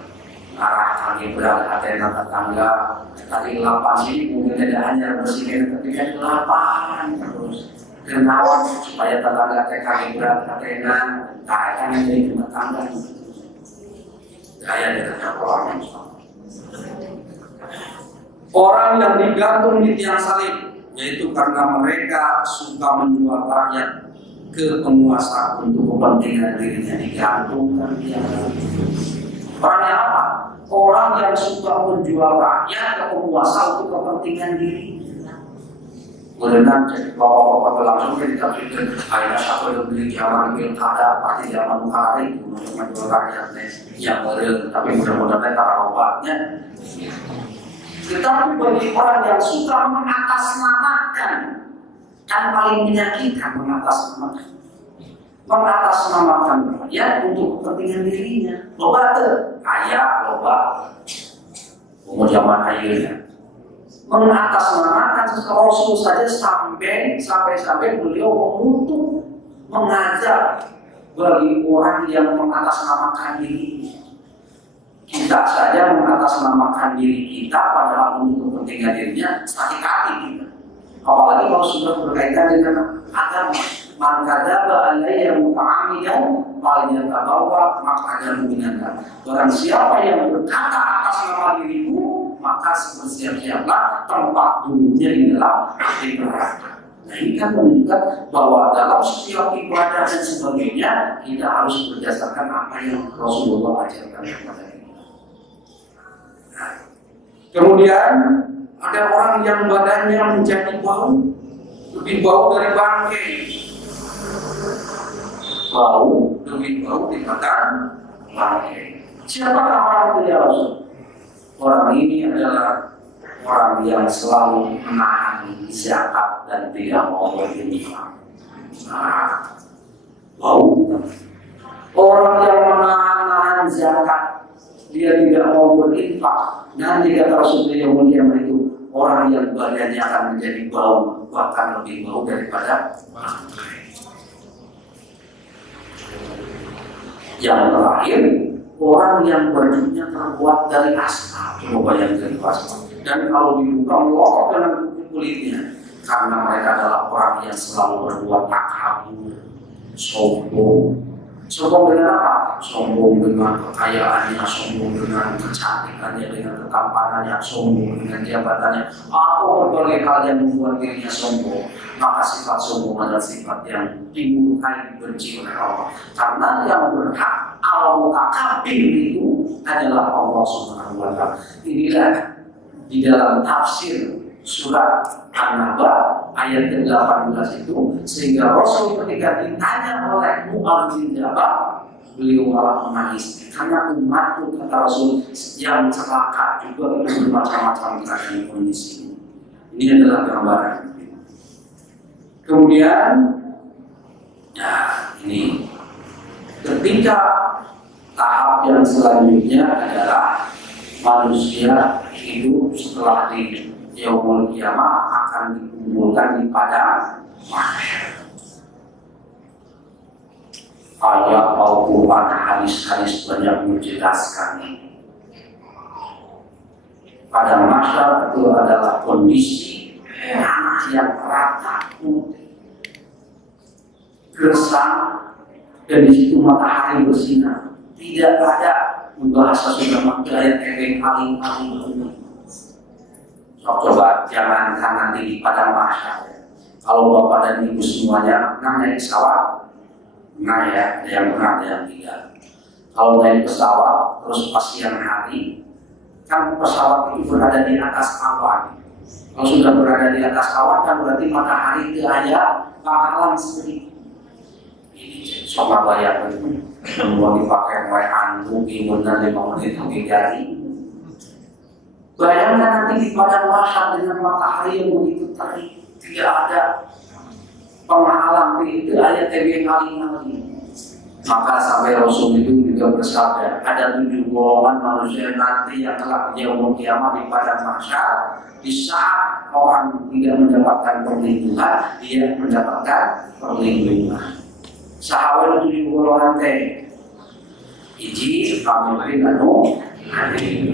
arah kaki berangkat dari tetangga. Tadi 8 mobil tidak anyar bersihkan ketika 8 terus. Kenawan supaya tetangga kaki berangkat kaitan jadi tetangga. Gaya dengan orang orang yang digantung di tiang salib, yaitu karena mereka suka menjual rakyat ke penguasa untuk kepentingan dirinya, digantungkan tiang salib. Orang yang apa? Orang yang suka menjual rakyat ke penguasa untuk kepentingan dirinya. Kemudian jadi bapak-bapak langsung ditafsirkan ada satu yang beli zaman pilkada pasti zaman hari untuk menjual rakyatnya yang benar, tapi mudah-mudahan cara obatnya. Tetapi bagi orang yang suka mengatasnamakan, kan paling menyakitkan mengatasnamakan rakyat untuk kepentingan dirinya. Loba tuh kaya, loba Zaman akhirnya mengatasnamakan Rasul saja sampai beliau mengutuk, mengajak bagi orang yang mengatasnamakan diri. Kita saja mengatasnamakan diri kita padahal untuk kepentingan dirinya sakit hati kita. Apalagi kalau sudah berkaitan dengan agama. Man kadzaba alayya muta'ammidan falyatabawa maq'adahu minan nar. Barang siapa yang berkata atas nama dirimu, maka bersiap-siaplah tempat duduknya di dalam api neraka. Nah, ini kan menunjukkan bahwa dalam setiap ibadah dan sebagainya kita harus berdasarkan apa yang Rasulullah ajarkan kepada kita. Nah, kemudian ada orang yang badannya menjadi bau, lebih bau dari bangkai. Bau lebih bau di badan bangkai. Siapakah orang itu ya Rasul? Orang ini adalah orang yang selalu menahan zakat dan tidak mau berinfak. Nah, bau. Orang yang menahan zakat, dia tidak mau berinfak. Nanti kata Rasulullah yang mulia itu, orang yang badannya akan menjadi bau, bahkan lebih bau daripada bangkai. Yang terakhir, orang yang bajunya terbuat dari aspal. Coba bayangkan aspal. Dan kalau dibuka melorot dalam kulitnya, karena mereka adalah orang yang selalu berbuat takabur, sombong. Sombong dengan apa? Sombong dengan kekayaannya, sombong dengan kecantikannya, dengan ketampanannya, sombong dengan jabatannya, atau berbagai hal yang membuat dirinya sombong. Maka sifat sombong adalah sifat yang dimurkai, dibenci oleh Allah. Karena yang berhak al-mutakabir itu adalah Allah Subhanahu wa Ta'ala. Inilah di dalam tafsir surat An-Naba ayat ke-18 itu, sehingga Rasul ketika ditanya oleh Mu'adz bin Jabal, beliau malah menangis karena umatku, kata Rasul, yang celaka juga itu bermacam-macam keadaan kondisi. Ini adalah gambaran. Kemudian, ya ini ketika tahap yang selanjutnya adalah manusia hidup setelah di yaumul qiyamah akan dikumpulkan di padang mahsyar. Ayat Al-Quran, hadis-hadis banyak menjelaskan ini. Padang mahsyar itu adalah kondisi tanah yang rata, gersang, dan di situ matahari bersinar. Tidak ada bahasa sudah menggayat efek paling. Coba jangankan nanti di padang mahsyar. Kalau bapak dan ibu semuanya naik pesawat, nah ya, ada yang pernah, ada yang tidak. Kalau naik pesawat terus pas siang hari, kan pesawat itu berada di atas awan. Kalau sudah berada di atas awan kan berarti matahari itu ada panghalang seperti ini. Coba bayangkan itu, mau dipakai hantu, imunan 5 menit menghindari. Bayangkan nanti di padang mahsyar dengan matahari yang begitu terik, tidak ada penghalang, itu ayat yang kali-kali. Maka sampai Rasul itu juga bersabda, ada 7 golongan manusia nanti yang kelak yaumul qiyamah di padang mahsyar. Di saat orang tidak mendapatkan perlindungan, dia mendapatkan perlindungan. Sahabat 7 golongan teh, iji pamimpin anu hadir,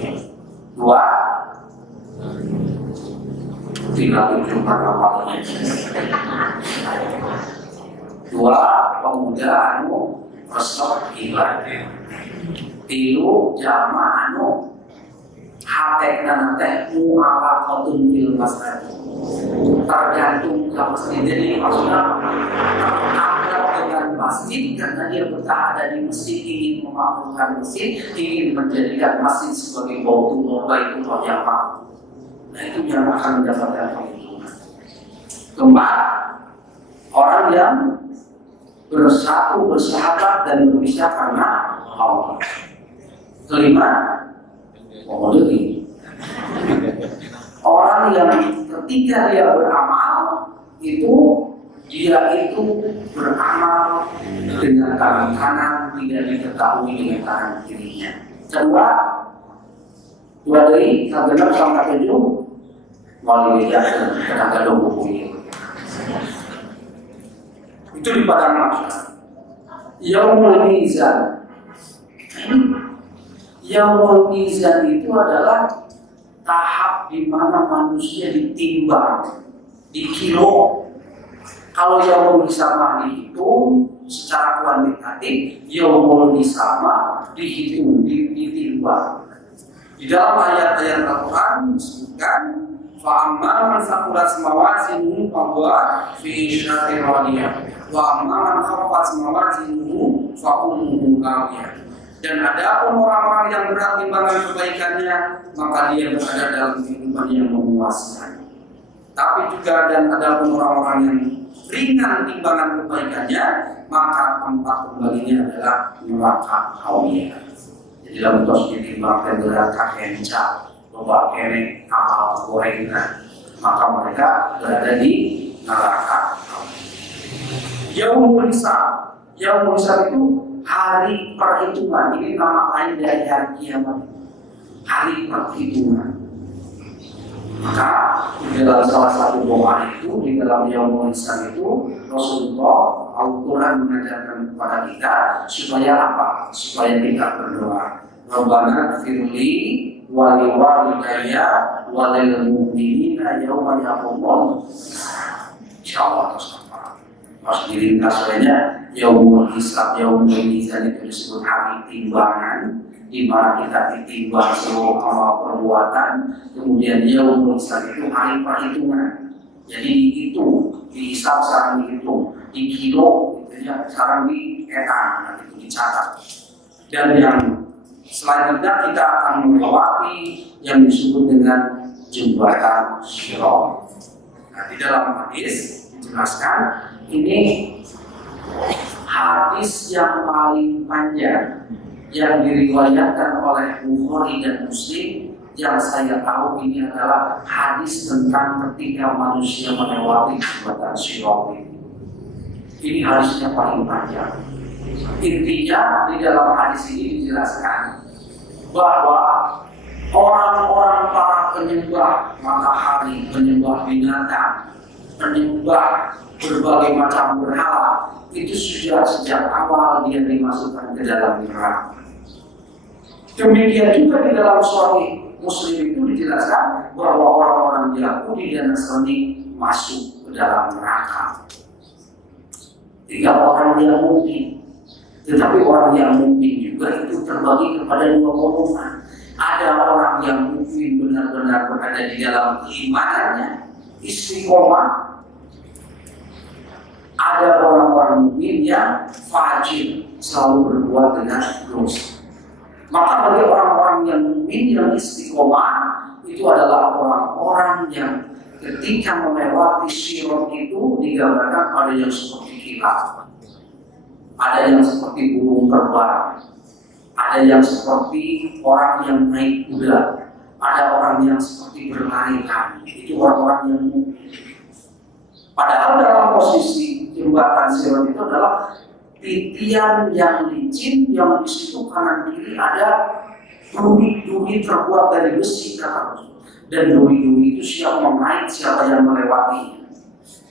2 tinggal 7 kapalnya, 2 pemuda anu resep ibadah, 3 jamaah anu hatek dan teh mu'alaqatun bil masjid, tergantung ke masjid. Jadi maksudnya dengan masjid karena dia berada di masjid, ingin memakmurkan masjid, ingin menjadikan masjid sebagai Baitullah yang makmur. Nah itu yang akan mendapatkan perlindungan. Keempat, orang yang bersatu, bersahabat dan berpisah karena Allah. Kelima, orang yang ketika dia beramal itu dia itu beramal dengan tangan kanan, tidak diketahui dengan tangan kirinya. Kedua, Dua dari kagenap sama ketujuh wali jalan tenaga buku itu di padang mahsyar. Yaumul mizan. Yaumul mizan itu adalah tahap di mana manusia ditimbang, dikilo. Kalau yaumul hisab dihitung secara kuantitatif, yaumul hisab dihitung, ditimbang. Di dalam ayat-ayat Al-Quran disebutkan fa'amma man saqulat mawazinuhu fahuwa fi syai'in radiyah wa amma man khaffat mawazinuhu fa ummuhu hawiyah. Dan ada orang-orang yang berat timbangan kebaikannya, maka dia berada dalam kehidupan yang memuaskan. Tapi juga dan ada orang-orang yang ringan timbangan kebaikannya, maka tempat kembalinya adalah neraka hawiyah. Jadi dalam tos ditimbang berat kakenca, loba kene amal gorengan, maka mereka berada di neraka. Yaumul hisab. Yaumul hisab itu hari perhitungan. Ini nama lain dari hari kiamat. Hari perhitungan. Maka di dalam salah satu doa itu, di dalam yaumul hisab itu, Rasulullah Al-Quran mengajarkan kepada kita supaya apa? Supaya kita berdoa. Rabbana firli wali walidayya walil mu'minina yawma yaqumul. Insyaallah pas diringkas saja yaumul hisab, yaumul mizan itu disebut hari timbangan, di mana kita ditimbang seluruh amal perbuatan. Kemudian yaumul hisab itu hari perhitungan. Jadi dihitung, dihisab sekarang dihitung, di kilo, sekarang di etan, itu dicatat. Dan yang selanjutnya kita akan melewati yang disebut dengan jembatan Sirat. Nah, di dalam hadis dijelaskan ini hadis yang paling panjang yang diriwayatkan oleh Bukhari dan Muslim. Yang saya tahu ini adalah hadis tentang ketika manusia melewati jembatan Sirat ini. Ini hadisnya paling panjang. Intinya di dalam hadis ini dijelaskan bahwa orang-orang para penyembah matahari, penyembah binatang, penyembah berbagai macam berhala itu sudah sejak awal dia dimasukkan ke dalam neraka. Demikian juga di dalam Sahih Muslim itu dijelaskan bahwa orang-orang Yahudi dan Nasrani masuk ke dalam neraka. 3 orang yang mungkin. Tetapi orang yang mukmin juga itu terbagi kepada 2 golongan. Ada orang yang mukmin benar-benar berada di dalam keimanannya, istiqomah. Ada orang-orang mukmin yang fajir, selalu berbuat dengan dosa. Maka bagi orang-orang yang mukmin yang istiqomah itu adalah orang-orang yang ketika melewati sirat itu digambarkan pada yang seperti kilat. Ada yang seperti burung terbang, ada yang seperti orang yang naik kuda, ada orang yang seperti berlari-lari. Itu orang-orang yang mukmin. Padahal dalam posisi jembatan Sirat itu adalah titian yang licin, yang di situ kanan kiri ada duri-duri terbuat dari besi, kata Rasul. Dan duri-duri itu siap mengait siapa yang melewati.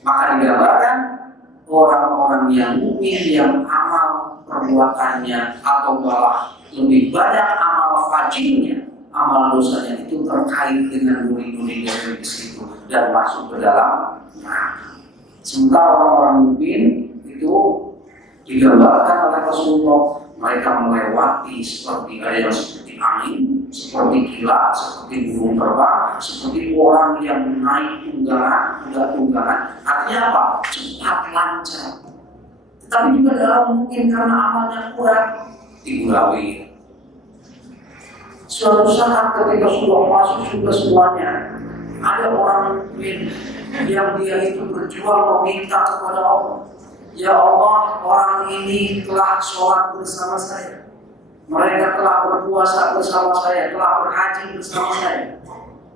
Maka digambarkan orang-orang yang mukmin yang amal perbuatannya atau malah lebih banyak amal fajirnya, amal dosanya itu terkait dengan duri-duri dari besi itu dan masuk ke dalam neraka. Sementara orang-orang mukmin itu digambarkan oleh Rasulullah, mereka melewati seperti ada yang seperti angin, seperti kilat, seperti burung terbang, seperti orang yang naik tunggangan. Artinya apa? Cepat, lancar. Tetapi juga dalam mungkin karena amalnya kurang, digulawi. Suatu saat ketika sudah masuk juga semuanya, ada orang mukmin yang dia itu berjuang meminta kepada Allah. Ya Allah, orang ini telah sholat bersama saya, mereka telah berpuasa bersama saya, telah berhaji bersama saya.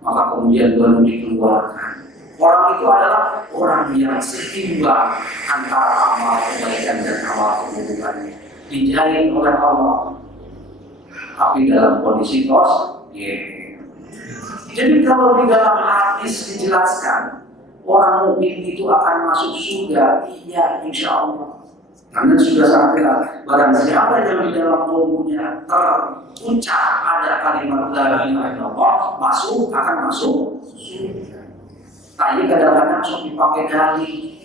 Maka kemudian baru dikeluarkan. Orang itu adalah orang yang seimbang antara amal kebaikan dan amal keburukannya, dijain oleh Allah. Tapi dalam kondisi tos, Jadi kalau di dalam hadis dijelaskan orang mukmin itu akan masuk surga, iya insya Allah. Karena sudah sangat jelas, barang siapa yang di dalam tubuhnya terucap ada kalimat la ilaha illallah, akan masuk surga. Tapi kadang-kadang sok dipakai dalih,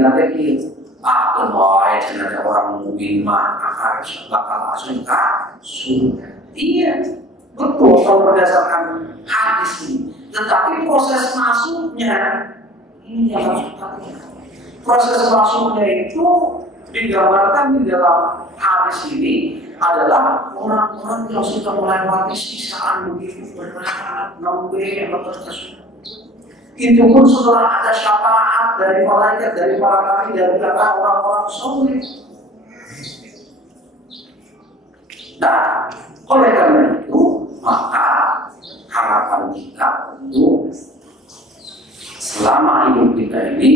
nanti boy, jangan ada orang mukmin mah akan bakal masuk ke surga. Iya, betul kalau berdasarkan hadis ini. Tetapi proses masuknya ini yang harus kita lihat. Proses masuknya itu digambarkan di dalam hadis ini adalah orang-orang yang sudah melewati sisaan begitu berat, nembe atau tersebut. Itu pun setelah ada syafaat dari malaikat, dari para nabi, dari orang-orang soleh. Nah, oleh karena itu maka harapan kita untuk selama hidup kita ini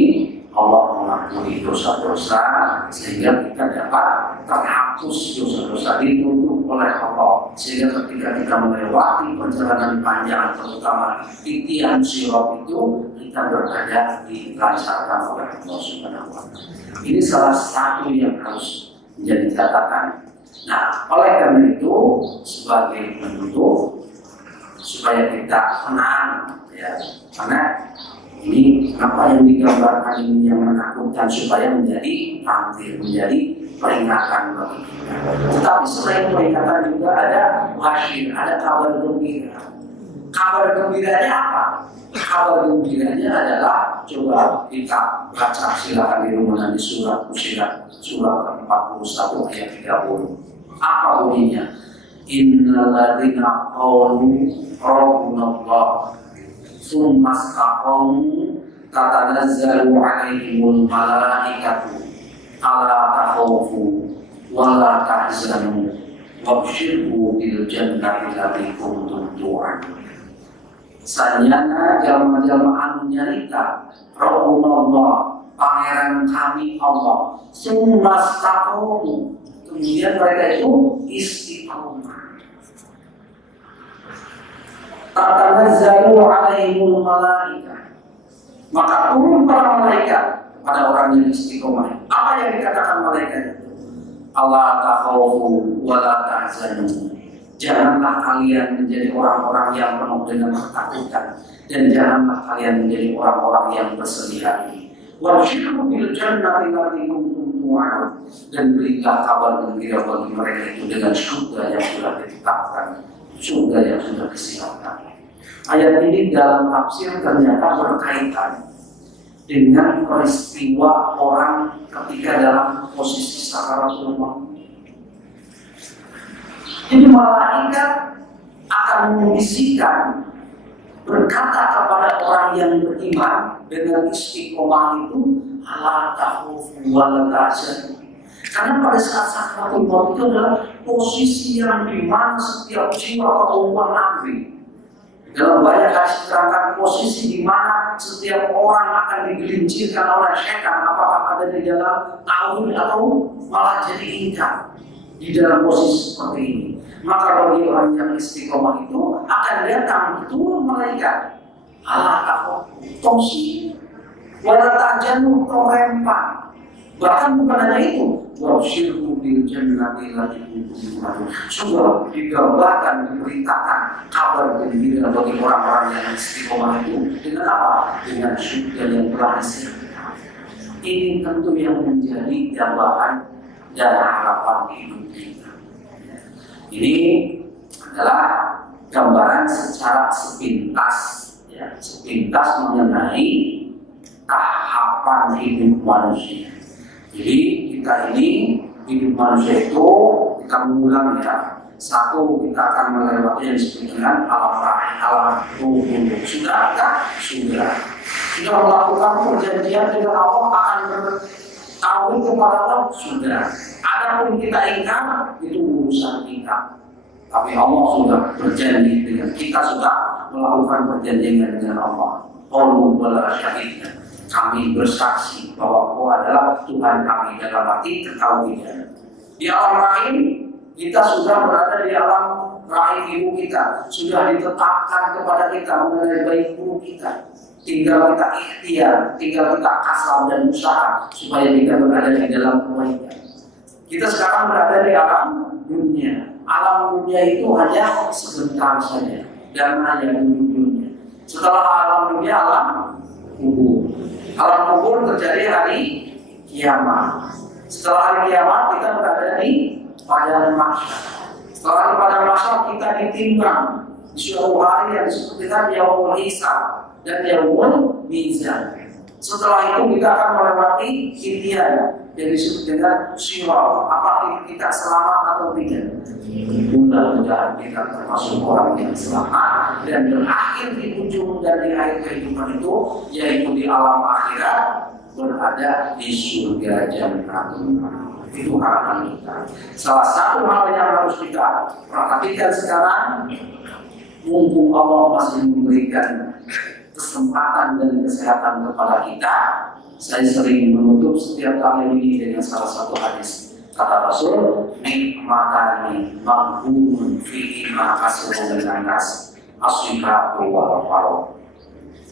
Allah mengampuni dosa-dosa sehingga kita dapat terhapus dosa-dosa ditutup oleh Allah, sehingga ketika kita melewati perjalanan panjang terutama titian sirat itu kita berada dilancarkan oleh Allah Subhanahu wa Ta'ala. Ini salah satu yang harus menjadi catatan. Nah, oleh karena itu sebagai penutup supaya kita tenang ya, karena ini apa yang digambarkan ini yang menakutkan supaya menjadi tampil, menjadi peringatan bagi kita. Tetapi selain peringatan juga ada wasyir, ada kabar gembira. Kabar gembiranya apa? Kabar gembiranya adalah coba kita baca silakan di rumah nanti surat Fussilat surat 41 ayat 30. Apa bunyinya? Innal ladzina qalu rabbunallah tsumma istaqamu tatanazzalu 'alaihimul malaikatu alla takhafu wa la tahzanu wabshiru bil jannati allati kuntum tu'adun. Sanyana jalma-jalma anu nyarita Rabbunallah, pangeran kami Allah, tsumma istaqamu, kemudian mereka itu istiqomah. Tatanazzalu 'alaihimul malaikah, maka turun para malaikat pada orang yang istiqomah. Apa yang dikatakan malaikat itu? Allah takhafu wa la tahzanu. Janganlah kalian menjadi orang-orang yang penuh dengan ketakutan, dan janganlah kalian menjadi orang-orang yang bersedih hati. Wabshiru bil jannati allati kuntum tu'adun, dan berilah kabar gembira bagi mereka itu dengan surga yang sudah ditetapkan, surga yang sudah disiapkan. Ayat ini dalam tafsir ternyata berkaitan dengan peristiwa orang ketika dalam posisi sakaratul maut. Jadi malaikat akan membisikkan, berkata kepada orang yang beriman dengan istiqomah itu, ala takhufu wa la tahzanu. Karena pada saat sakaratul maut itu adalah posisi yang dimana setiap jiwa keumpan Nabi. Dalam banyak hadis terangkan posisi di mana setiap orang akan digelincirkan oleh setan, apakah ada di dalam taun atau malah jadi ingkar di dalam posisi seperti ini. Maka bagi orang yang istiqomah itu akan datang turun malaikat, Allah takut, tongsi, wala tajanu, torempan. Bahkan bukan hanya itu, wabshiru bil jannati allati kuntum tu'adun. Sudah digambarkan, diberitakan kabar gembira bagi orang-orang yang istiqomah itu dengan apa? Dengan surga yang telah disediakan. Ini tentu yang menjadi gambaran dan harapan hidup kita. Ini adalah gambaran secara sepintas, ya, sepintas mengenai tahapan hidup manusia. Jadi kita ini hidup manusia itu kita mengulang ya. Satu, kita akan melewati yang disebut dengan alam rahim, alam tubuh. Sudah kan? Sudah. Sudah melakukan perjanjian dengan Allah akan bertawin kepada Allah. Sudah. Adapun kita ingkar itu urusan kita. Tapi Allah sudah berjanji dengan kita, sudah melakukan perjanjian dengan Allah. Qalu bala syahidna. Kami bersaksi bahwa Engkau adalah Tuhan kami, dalam arti ketahuinya. Di alam lain kita sudah berada di alam rahim ibu kita, sudah ditetapkan kepada kita mengenai baik buruk kita. Tinggal kita ikhtiar, tinggal kita kasar dan usaha supaya kita berada di dalam kebaikan. Kita sekarang berada di alam dunia. Alam dunia itu hanya sebentar saja dan hanya dunia. Setelah alam dunia, alam kubur. Alam kubur terjadi hari kiamat. Setelah hari kiamat kita berada di padang mahsyar. Setelah di padang mahsyar kita ditimbang di suatu hari yang disebut dengan yaumul hisab dan yaumul mizan. Setelah itu kita akan melewati hidayah yang disebut dengan sirat. Apakah kita selamat atau tidak? Mudah-mudahan kita termasuk orang yang selamat dan berakhir di ujung dan di akhir kehidupan itu, yaitu di alam akhirat, berada di surga jannatul. Itu harapan kita. Salah satu hal yang harus kita perhatikan sekarang, mumpung Allah masih memberikan kesempatan dan kesehatan kepada kita, saya sering menutup setiap kali ini dengan salah satu hadis. Kata Rasul, nikmatani maghbunun fihi ma kasrun minan nas asyihabu wal farah.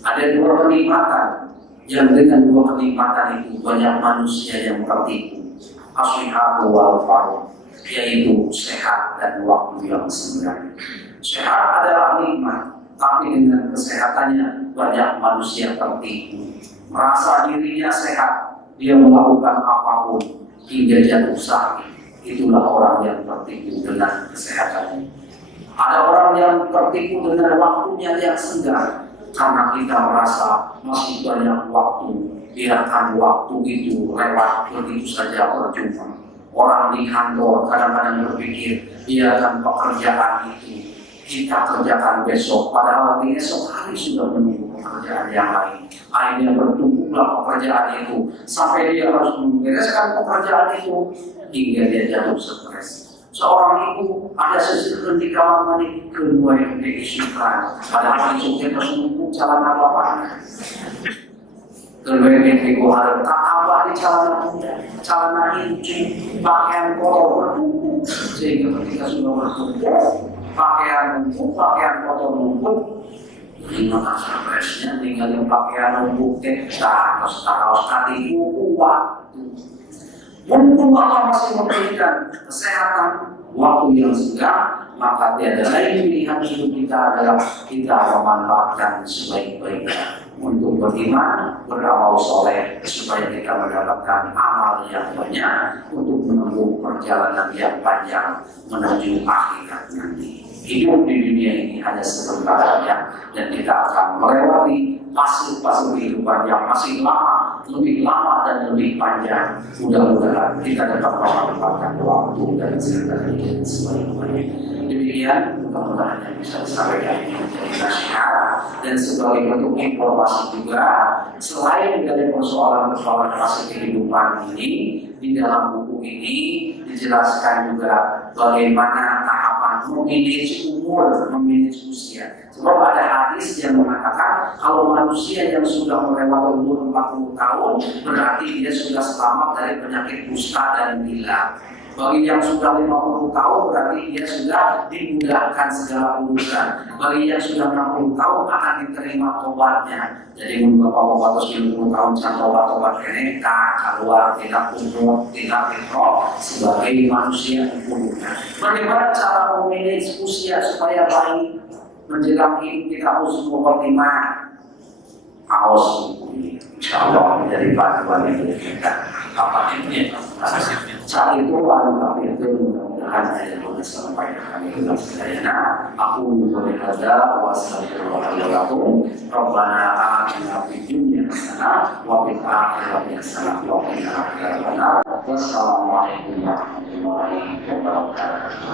Ada dua kenikmatan yang dengan dua kenikmatan itu banyak manusia yang tertipu. Asyihabu wal farah, yaitu sehat dan waktu yang senggang. Sehat adalah nikmat, tapi dengan kesehatannya banyak manusia tertipu. Merasa dirinya sehat, dia melakukan apapun hingga jatuh sakit. Itulah orang yang tertipu dengan kesehatannya. Ada orang yang tertipu dengan waktunya yang senggang, karena kita merasa masih banyak waktu, biarkan waktu itu lewat begitu saja percuma. Orang di kantor kadang-kadang berpikir, biarkan pekerjaan itu kita kerjakan besok, padahal di esok hari sudah menunggu pekerjaan yang lain. Akhirnya bertumpuklah pekerjaan itu sampai dia harus membereskan pekerjaan itu hingga dia jatuh stres. Seorang ibu ada sesuatu di kamar mandi, kedua yang diisukan, padahal isuknya terus menumpuk celana bapaknya. Kedua yang dikuat tak tambah di celana inci, pakaian kotor bertumpuk, sehingga ketika sudah bertumpuk, pakaian numpuk, pakaian kotor numpuk, ini maka stresnya tinggalin pakaian numpuk, terus kaos kaki kuat. Mumpung Allah masih memberikan kesehatan, waktu yang senggang, maka tiada lain pilihan hidup kita adalah kita memanfaatkan sebaik-baiknya untuk beriman, beramal soleh, supaya kita mendapatkan amal yang banyak untuk menempuh perjalanan yang panjang menuju akhirat nanti. Hidup di dunia ini hanya sebentar saja, dan kita akan melewati fase-fase kehidupan yang masih lama, lebih lama dan lebih panjang. Mudah-mudahan kita dapat memanfaatkan waktu dan kesehatan yang sebaik-baiknya. Demikian, mudah-mudahan yang bisa disampaikan ini menjadi nasihat dan sebagai bentuk informasi juga. Selain dari persoalan-persoalan fase kehidupan ini, di dalam buku ini dijelaskan juga bagaimana tahapan memanage umur, memanage usia. Sebab ada hadis yang mengatakan kalau manusia yang sudah melewati umur 40 tahun berarti dia sudah selamat dari penyakit kusta dan gila. Bagi yang sudah 50 tahun berarti dia sudah dimudahkan segala urusan. Bagi yang sudah 60 tahun akan diterima tobatnya. Jadi bapak-bapak 70 tahun jangan tobat-tobat keneka, keluar tidak umur, tidak fitro sebagai manusia umumnya. Bagaimana cara memanage usia supaya baik menjelang hidup kita husnul khotimah? Awas ini, insya Allah menjadi panduan yang kita apa ini saat itu tapi itu mudah-mudahan saya boleh sampaikan itu saya aku berhadap wassalamualaikum Rabbana atina fid dunya hasanah wa fil akhirati hasanah wa qina adzabannar. Wassalamualaikum warahmatullahi wabarakatuh.